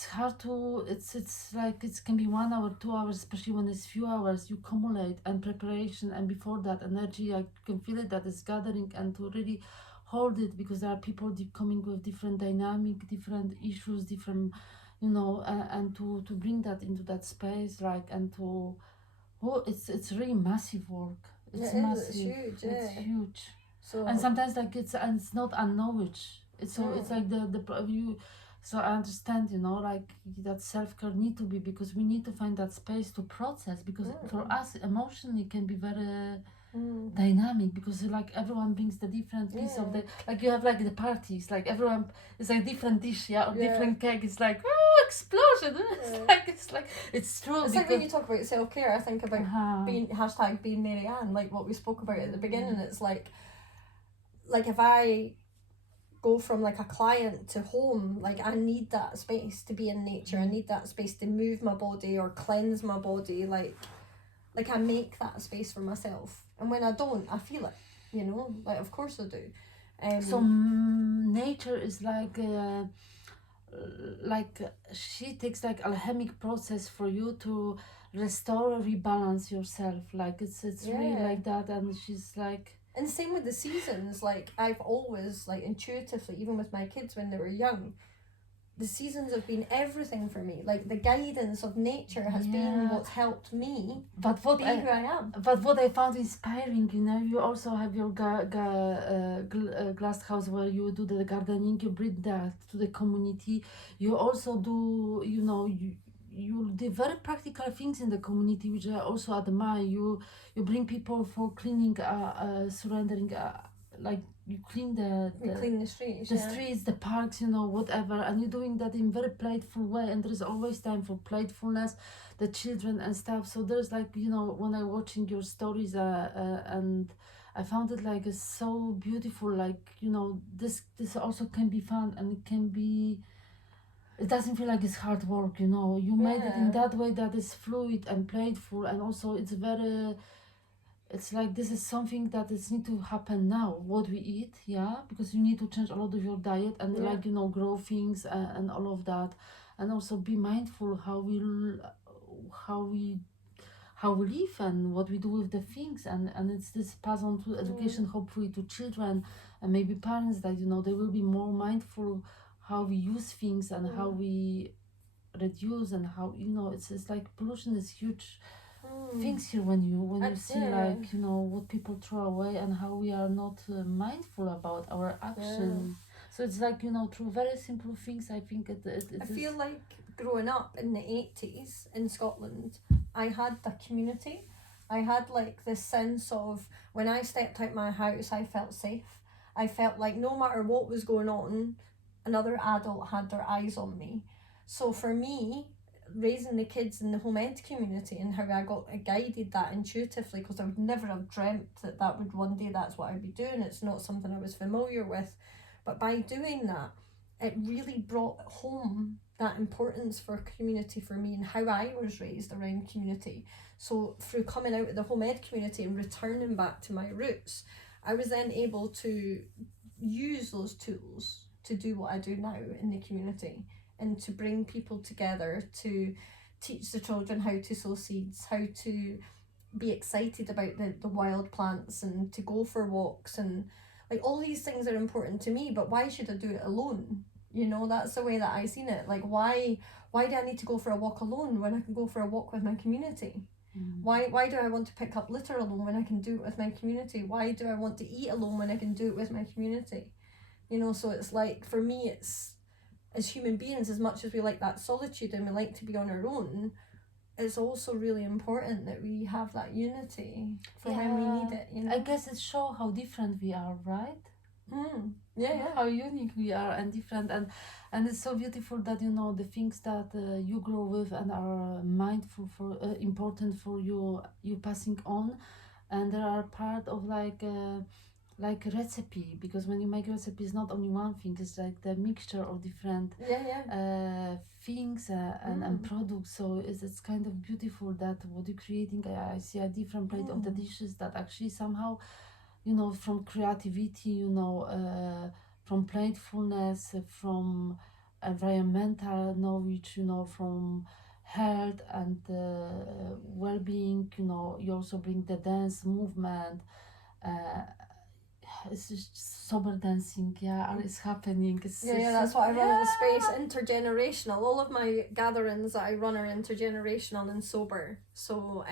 hard to, it's like it can be 1 hour, 2 hours, especially when it's few hours you accumulate and preparation, and before that energy, I can feel it that is gathering, and to really hold it, because there are people coming with different dynamic, different issues, different, you know, and to bring that into that space, like, and to, it's really massive work. It's massive. It's huge. Yeah. It's huge. So And sometimes like it's not unknowledge. It's like the you. So I understand, you know, like that self-care need to be, because we need to find that space to process, because for us emotionally can be very dynamic, because like everyone brings the different piece of the, like you have like the parties, like everyone is like different dish, or different cake. It's like explosion. It's true. It's like when you talk about self-care, I think about being being Marianne, like what we spoke about at the beginning. It's like if I go from like a client to home, like I need that space to be in nature. I need that space to move my body or cleanse my body. Like I make that space for myself, and when I don't, I feel it, you know, like of course I do. So nature is like she takes like alchemic process for you to restore or rebalance yourself, like it's really like that. And she's like, and same with the seasons. Like I've always, like intuitively, even with my kids when they were young, the seasons have been everything for me. Like the guidance of nature has been what's helped me be who I am. But what I found inspiring, you know, you also have your glass house where you do the gardening, you bring that to the community. You also do, you know, you do very practical things in the community, which I also admire. You bring people for cleaning, surrendering, like you clean We clean the streets. the streets, the parks, you know, whatever, and you're doing that in very playful way, and there's always time for playfulness, the children and stuff. So there's like, you know, when I watching your stories, and I found it like so beautiful, like, you know, this also can be fun, and it can be, it doesn't feel like it's hard work, you know. You made it in that way that is fluid and playful, and also it's very, it's like this is something that is need to happen now, what we eat, yeah, because you need to change a lot of your diet, and like, you know, grow things, and all of that, and also be mindful how we how we how we live and what we do with the things, and it's this pass on to education, hopefully to children and maybe parents, that, you know, they will be more mindful how we use things and how we reduce, and how, you know, it's like pollution is huge things here when you see like, you know, what people throw away and how we are not mindful about our action. So it's like, you know, through very simple things, I think I feel like growing up in the 80s in Scotland, I had the community. I had like this sense of, when I stepped out my house, I felt safe. I felt like no matter what was going on, another adult had their eyes on me. So for me, raising the kids in the home ed community and how I got guided that intuitively, because I would never have dreamt that would one day that's what I'd be doing. It's not something I was familiar with. But by doing that, it really brought home that importance for community for me and how I was raised around community. So through coming out of the home ed community and returning back to my roots, I was then able to use those tools to do what I do now in the community, and to bring people together, to teach the children how to sow seeds, how to be excited about the wild plants, and to go for walks, and like all these things are important to me. But why should I do it alone? You know, that's the way that I seen it. Like, why do I need to go for a walk alone when I can go for a walk with my community? Why do I want to pick up litter alone when I can do it with my community? Why do I want to eat alone when I can do it with my community? You know, so it's like, for me, it's, as human beings, as much as we like that solitude and we like to be on our own, it's also really important that we have that unity for when we need it, you know? I guess it shows how different we are, right? Yeah. How unique we are and different, and it's so beautiful that, you know, the things that you grow with and are mindful for, important for you passing on, and they are part of like recipe, because when you make recipe, it's not only one thing, it's like the mixture of different things and products. So it's kind of beautiful that what you're creating, I see a different plate of the dishes that actually somehow, you know, from creativity, you know, from playfulness, from environmental knowledge, you know, from health and well-being, you know, you also bring the dance movement, it's just sober dancing, it's happening. That's what I run in the space, intergenerational. All of my gatherings that I run are intergenerational and sober. So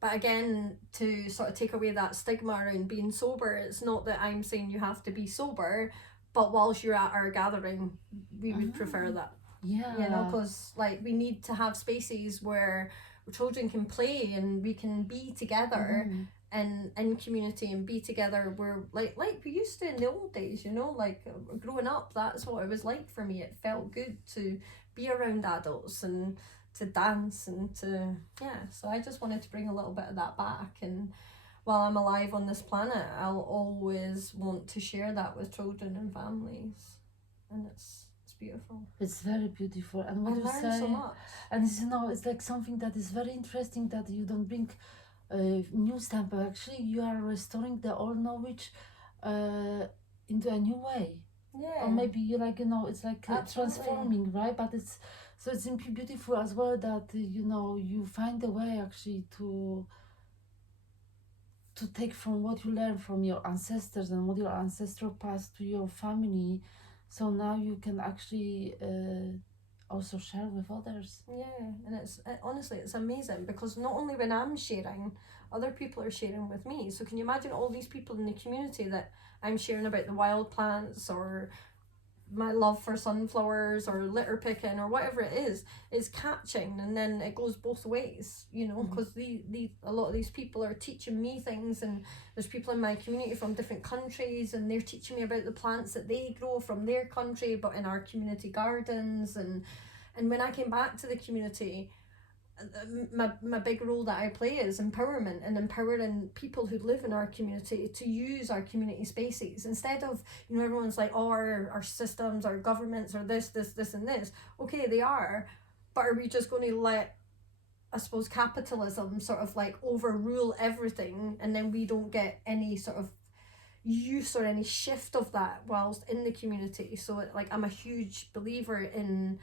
but again, to sort of take away that stigma around being sober, it's not that I'm saying you have to be sober, but whilst you're at our gathering, we would prefer that. You know, because like we need to have spaces where children can play and we can be together and in community and be together where like we used to in the old days, you know, like growing up, that's what it was like for me. It felt good to be around adults and to dance and to so I just wanted to bring a little bit of that back, and while I'm alive on this planet, I'll always want to share that with children and families, and it's beautiful. It's very beautiful, and what you say, so much. And it's, you know, it's like something that is very interesting, that you don't bring new stuff, but actually you are restoring the old knowledge into a new way. Or maybe you like, you know, it's like transforming, right? But it's simply beautiful as well that you know, you find a way actually to take from what you learn from your ancestors and what your ancestors passed to your family, so now you can actually also share with others. And it's honestly, it's amazing, because not only when I'm sharing, other people are sharing with me. So can you imagine all these people in the community that I'm sharing about the wild plants or my love for sunflowers or litter picking or whatever it is catching, and then it goes both ways, you know, because a lot of these people are teaching me things, and there's people in my community from different countries, and they're teaching me about the plants that they grow from their country but in our community gardens. And when I came back to the community, my big role that I play is empowerment, and empowering people who live in our community to use our community spaces, instead of, you know, everyone's like, oh, our systems, our governments are this and this. Okay, they are, but are we just going to let, I suppose, capitalism sort of like overrule everything, and then we don't get any sort of use or any shift of that whilst in the community? So like, I'm a huge believer in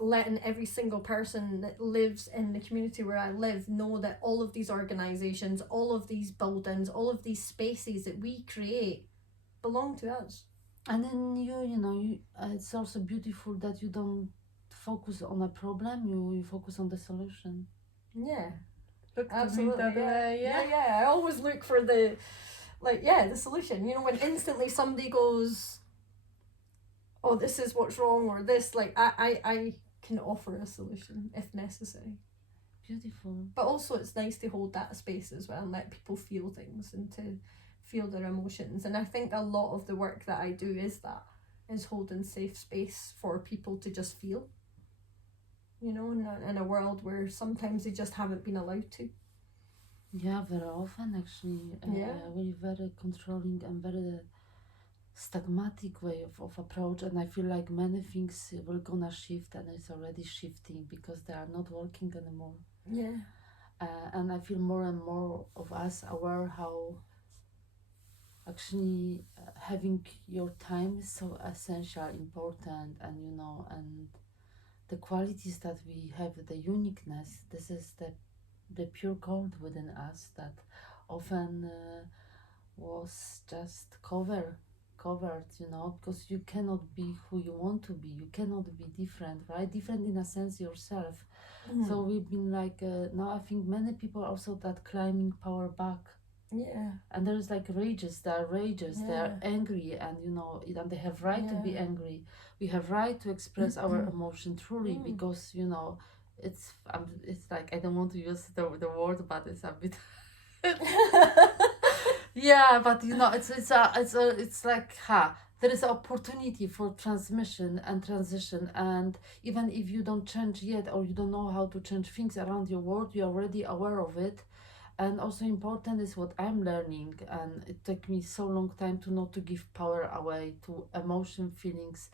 letting every single person that lives in the community where I live know that all of these organisations, all of these buildings, all of these spaces that we create belong to us. And then you know, it's also beautiful that you don't focus on a problem, you focus on the solution. Yeah, Look absolutely. that way, yeah. I always look for the solution. You know, when instantly somebody goes, oh, this is what's wrong, or this, like, I can offer a solution if necessary. Beautiful. But also it's nice to hold that space as well and let people feel things and to feel their emotions. And I think a lot of the work that I do is holding safe space for people to just feel, you know, in a world where sometimes they just haven't been allowed to. Yeah, very often actually. We're very controlling and very stigmatic way of approach, and I feel like many things will gonna shift, and it's already shifting because they are not working anymore. Yeah. And I feel more and more of us aware how actually having your time is so essential, important, and you know, and the qualities that we have, the uniqueness, this is the pure gold within us that often was just covered, you know, because you cannot be who you want to be, you cannot be different, right? Different in a sense yourself. So we've been like now I think many people also that climbing power back. Yeah. And there's like rages, they're angry, and you know, and they have right to be angry. We have right to express our emotion truly, because you know, it's like, I don't want to use the word, but it's a bit yeah, but you know, it's like there is opportunity for transmission and transition, and even if you don't change yet, or you don't know how to change things around your world, you're already aware of it. And also important is what I'm learning, and it took me so long time to not to give power away to emotion, feelings,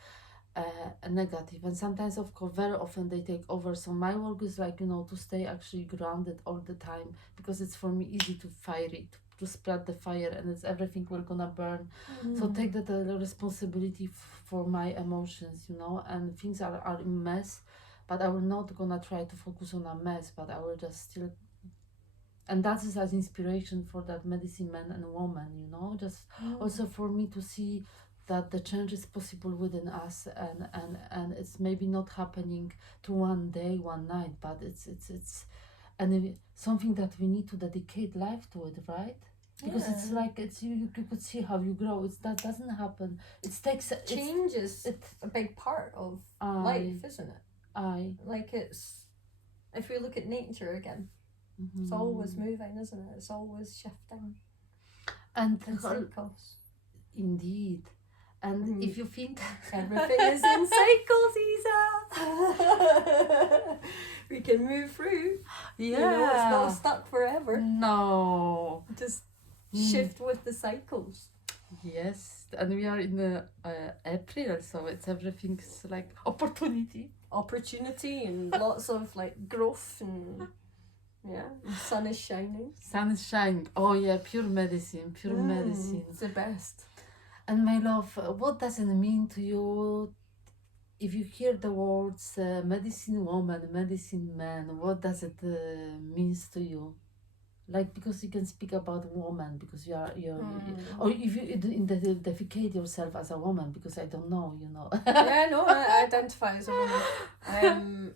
negative, and sometimes of course very often they take over. So my work is like, you know, to stay actually grounded all the time, because it's for me easy to fire it, to spread the fire, and it's everything we're gonna burn. So take that responsibility for my emotions, you know, and things are a mess, but I will not gonna try to focus on a mess, but I will just still, and that is as inspiration for that medicine man and woman, you know, just also for me to see that the change is possible within us, and it's maybe not happening to one day, one night, but it's and something that we need to dedicate life to it, right? Because it's like, it's you could see how you grow. That doesn't happen. It takes change is a big part of life, isn't it? Like, it's, if we look at nature again, it's always moving, isn't it? It's always shifting. And cycles. Indeed. And if you think everything is in cycles, Isa, we can move through. Yeah. You know, it's not stuck forever. No. Just shift with the cycles. Yes. And we are in the April, so it's everything's like opportunity. And lots of like growth, and the sun is shining. Oh yeah, pure medicine. It's the best. And my love, what does it mean to you if you hear the words medicine woman, medicine man? What does it means to you? Like, because you can speak about woman, because you're or if you identify yourself as a woman, because I don't know, you know. Yeah, no, I identify as a woman.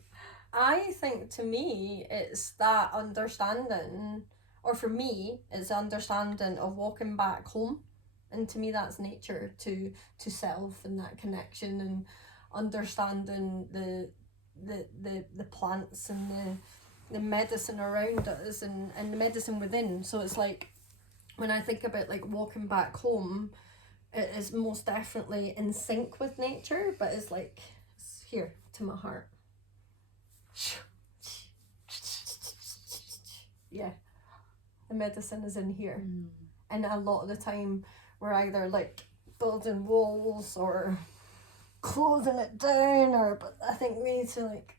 I think to me it's that understanding, or for me it's the understanding of walking back home And to me, that's nature to self, and that connection and understanding the plants and the medicine around us, and the medicine within. So it's like, when I think about like walking back home, it is most definitely in sync with nature, but it's like, it's here to my heart. Yeah, the medicine is in here. And a lot of the time we're either like building walls or closing it down, or, but I think we need to like,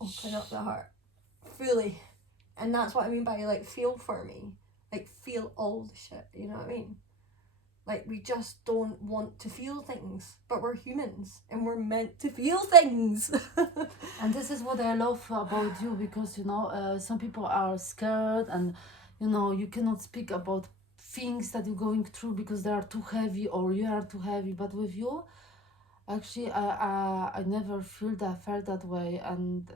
open up the heart fully. And that's what I mean by like feel for me. Like feel all the shit, you know what I mean? Like we just don't want to feel things, but we're humans and we're meant to feel things. And this is what I love about you, because some people are scared, and you cannot speak about things that you're going through because they are too heavy or you are too heavy. But with you, actually, I never felt that way, and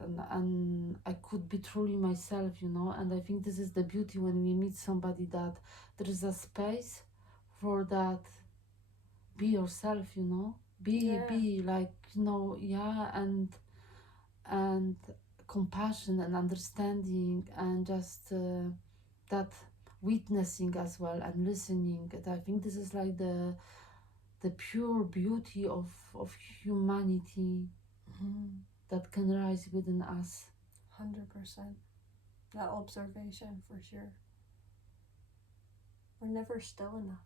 I could be truly myself, and I think this is the beauty when we meet somebody, that there is a space for that. Be yourself, be like, yeah, and compassion and understanding, and just that witnessing as well, and listening. And I think this is like the pure beauty of humanity that can rise within us. 100%. That observation, for sure. We're never still enough.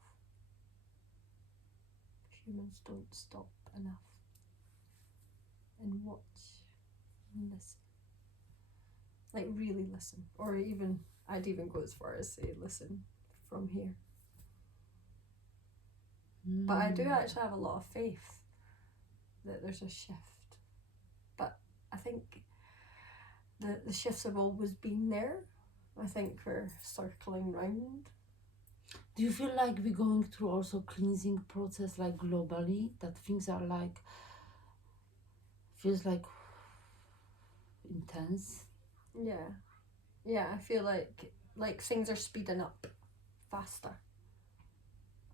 Humans don't stop enough and watch and listen. Like really listen. Or even, I'd even go as far as say listen from here. But I do actually have a lot of faith that there's a shift. But I think the shifts have always been there. I think we're circling round. Do you feel like we're going through also cleansing process, like globally, that things are like, feels like intense? Yeah, I feel like things are speeding up faster.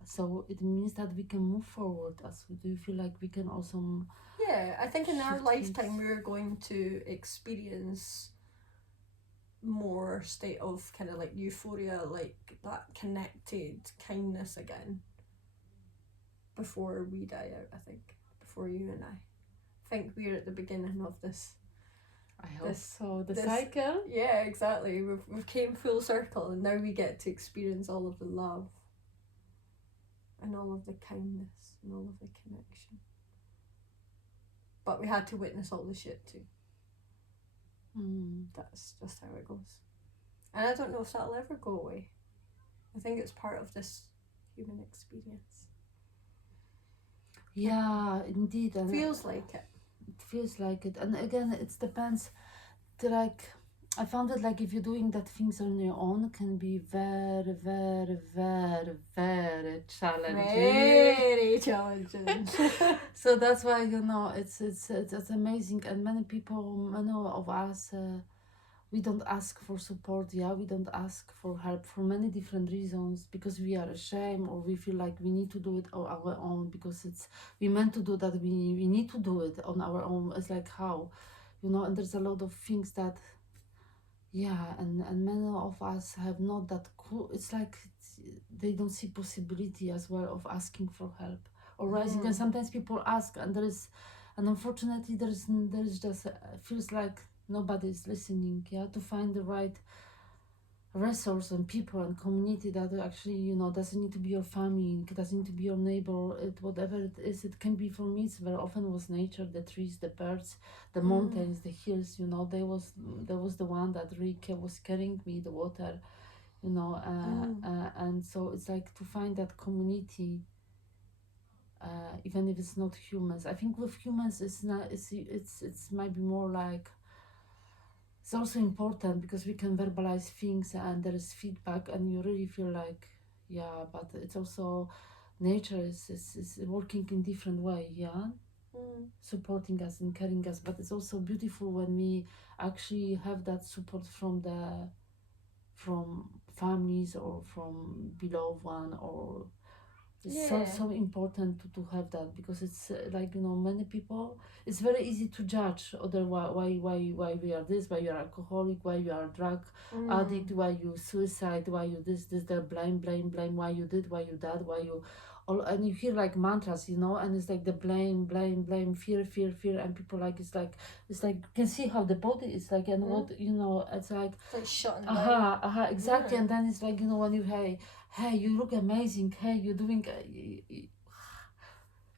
So it means that we can move forward. Do you feel like we can also? Yeah, I think in our shift lifetime things? we're going to experience more state of kind of like euphoria, like that connected kindness again, before we die out. I think before you and I think we're at the beginning of this. I hope so. The cycle. Yeah, exactly. We've came full circle, and now we get to experience all of the love and all of the kindness and all of the connection. But we had to witness all the shit too. That's just how it goes. And I don't know if that'll ever go away. I think it's part of this human experience. Yeah, indeed. And Feels like it. It feels like it. And again, it depends. I found it like if you're doing that things on your own can be very, very, very, very challenging. Very challenging. So that's why it's amazing. And many of us, we don't ask for support. Yeah, we don't ask for help for many different reasons, because we are ashamed, or we feel like we need to do it on our own, because we meant to do that. We need to do it on our own. It's like how, and there's a lot of things that, yeah, and many of us have not that cool. It's like they don't see possibility as well of asking for help or rising. And sometimes people ask, and unfortunately there is just feels like nobody is listening. Yeah, to find the right resource and people and community that actually doesn't need to be your family, it doesn't need to be your neighbor, whatever it is. It can be, for me, it's very often was nature, the trees, the birds, the mountains, the hills. There was the one that really was carrying me, the water, and so it's like to find that community, even if it's not humans. I think with humans it's might be more like, it's also important because we can verbalize things and there is feedback and you really feel like, yeah, but it's also nature is working in different way, yeah, supporting us and carrying us. But it's also beautiful when we actually have that support from families or from beloved one, or it's Yeah. so important to have that, because it's like, many people, it's very easy to judge other, why we are this, why you are alcoholic, why you are drug addict, why you suicide, why you this, they're blame, why you did, why you that, why you all, and you hear like mantras, and it's like the blame, fear, and people like, it's like you can see how the body is like, and what, it's like, It's like shutting down. exactly. Yeah. And then it's like, when you, hey, you look amazing, hey, you're doing,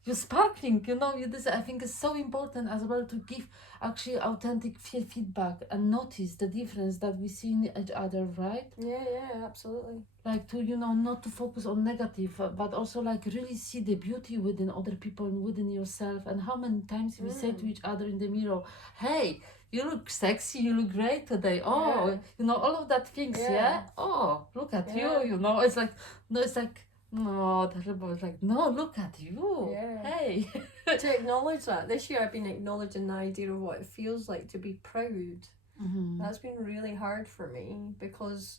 you're sparkling, you this, I think is so important as well, to give actually authentic feedback and notice the difference that we see in each other, right? Yeah, absolutely. Like to, not to focus on negative, but also like really see the beauty within other people and within yourself. And how many times we say to each other in the mirror, hey, you look sexy, you look great today, oh, all of that things, oh, look at you, it's like, no, it's like, no, terrible. It's like, no, look at you. Hey. To acknowledge that. This year I've been acknowledging the idea of what it feels like to be proud. That's been really hard for me, because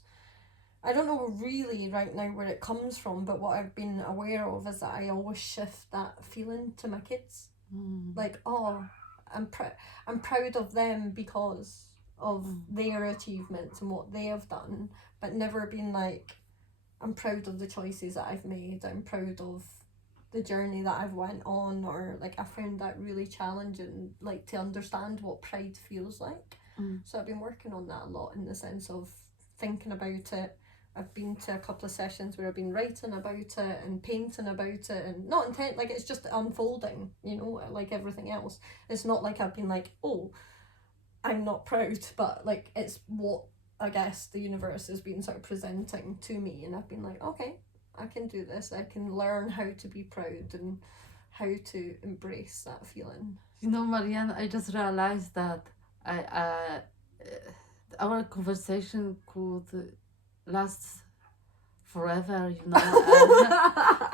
I don't know really right now where it comes from, but what I've been aware of is that I always shift that feeling to my kids. Like, oh, I'm proud of them because of their achievements and what they have done, but never been like, I'm proud of the choices that I've made. I'm proud of the journey that I've went on, or like I found that really challenging, like to understand what pride feels like. So I've been working on that a lot, in the sense of thinking about it. I've been to a couple of sessions where I've been writing about it and painting about it, and not intent, like it's just unfolding, like everything else. It's not like I've been like, oh, I'm not proud, but like it's what I guess the universe has been sort of presenting to me, and I've been like, okay, I can do this. I can learn how to be proud and how to embrace that feeling. Marianne, I just realized that our conversation could last forever,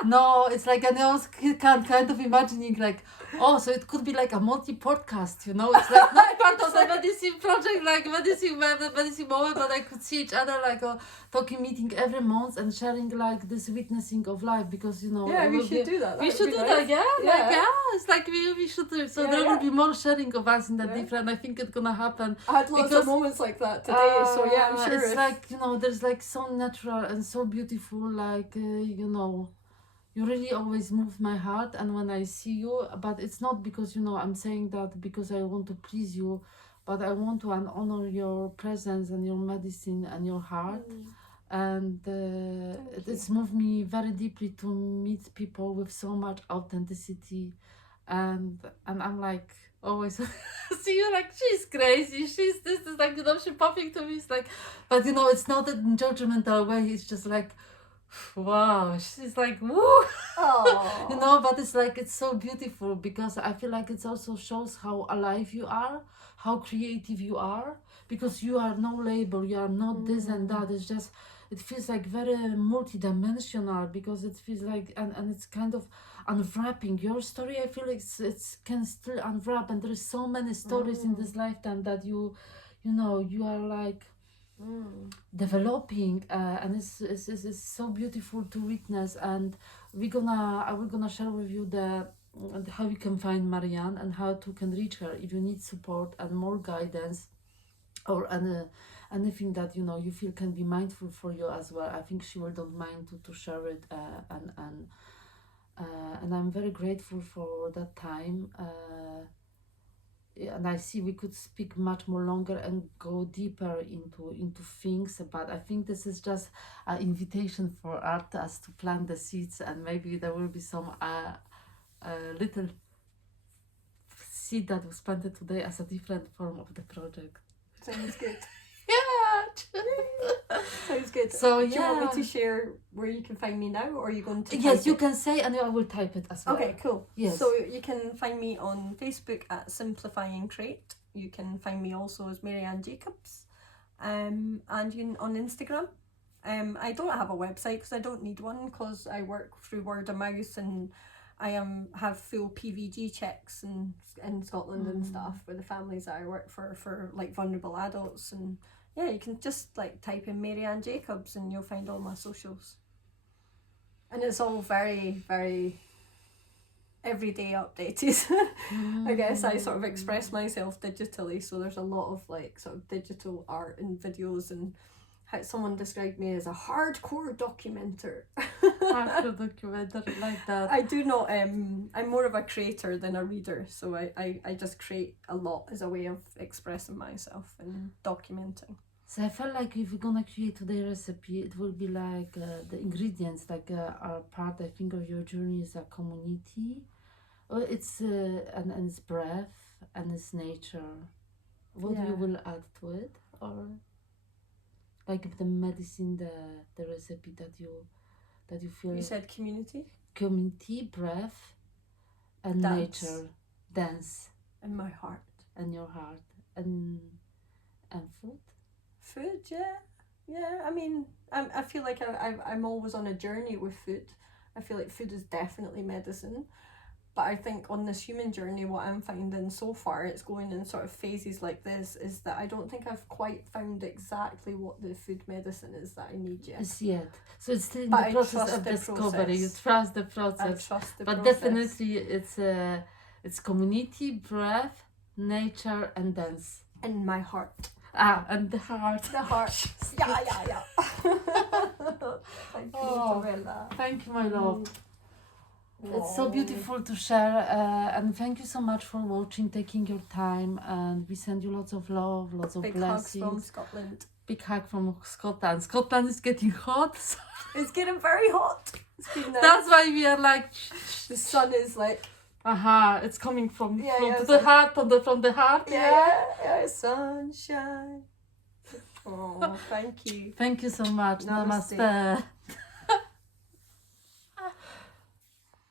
no, it's like, and I was kind of imagining like, oh, so it could be like a multi-podcast, it's like not part of the medicine project, like medicine moment, but I could see each other like talking meeting every month and sharing like this witnessing of life, because we should do that. We should do that, it's like we should do. So there will be more sharing of us in that different. I think it's gonna happen. I had lots of moments like that today, so I'm sure it's like, there's like so natural and so beautiful, like you really always move my heart. And when I see you, but it's not because I'm saying that because I want to please you, but I want to honor your presence and your medicine and your heart. And it's moved me very deeply to meet people with so much authenticity, and I'm like always see you like, she's crazy, she's this is like, she popping to me, it's like, but it's not in judgmental way, it's just like, wow, she's like, woo. But it's like, it's so beautiful, because I feel like it also shows how alive you are, how creative you are, because you are no label, you are not this and that. It's just, it feels like very multidimensional, because it feels like, and it's kind of unwrapping your story. I feel like it's can still unwrap, and there is so many stories in this lifetime that you are like developing, and it's so beautiful to witness. And we're gonna share with you the how you can find Marianne and how to can reach her if you need support and more guidance, or anything that you feel can be mindful for you as well. I think she will don't mind to share it, and I'm very grateful for that time. And I see we could speak much more longer and go deeper into things, but I think this is just an invitation for us to plant the seeds, and maybe there will be some little seed that was planted today as a different form of the project. Sounds good. Yeah. Sounds good. So do you want me to share where you can find me now, or are you going to Yes, you can say, and I will type it as well. Okay, cool. Yes. So you can find me on Facebook at Simplifying Crate. You can find me also as Marianne Jacobs, and you can on Instagram. I don't have a website because I don't need one, because I work through word of mouth, and I have full PVG checks in Scotland and stuff with the families that I work for like vulnerable adults and yeah, you can just like type in Marianne Jacobs and you'll find all my socials. And it's all very, very everyday updated. I guess I sort of express myself digitally, so there's a lot of like sort of digital art and videos, and how someone described me as a hardcore documenter. Hardcore documenter, like that. I do not, I'm more of a creator than a reader, so I just create a lot as a way of expressing myself and documenting. So I felt like if we're gonna create today recipe, it will be like the ingredients, like are part, I think, of your journey is a community. Well, it's and it's breath and it's nature. What you will add to it, or like if the medicine, the recipe that you feel. You said community? Community, breath, and Dance. nature, dance, In my heart. and your heart, and food. Food, yeah. I mean, I feel like I'm always on a journey with food. I feel like food is definitely medicine, but I think on this human journey, what I'm finding so far, it's going in sort of phases like this, is that I don't think I've quite found exactly what the food medicine is that I need yet. It's yet, so it's still in But the I process trust of the discovery. You process. trust the I process, trust the but process. definitely it's community, breath, nature, and dance. In my heart. And the heart. The heart. Yeah. Thank you, Joella. Thank you, my love. It's so beautiful to share, and thank you so much for watching, taking your time, and we send you lots of love, lots of Big blessings. hugs from Scotland. Big hug from Scotland. Scotland is getting hot. So It's getting very hot. It's been that's why we are like, the sun is like, it's coming from it's the like, heart, from the heart. yeah, sunshine. Oh, thank you. Thank you so much. Namaste. Namaste.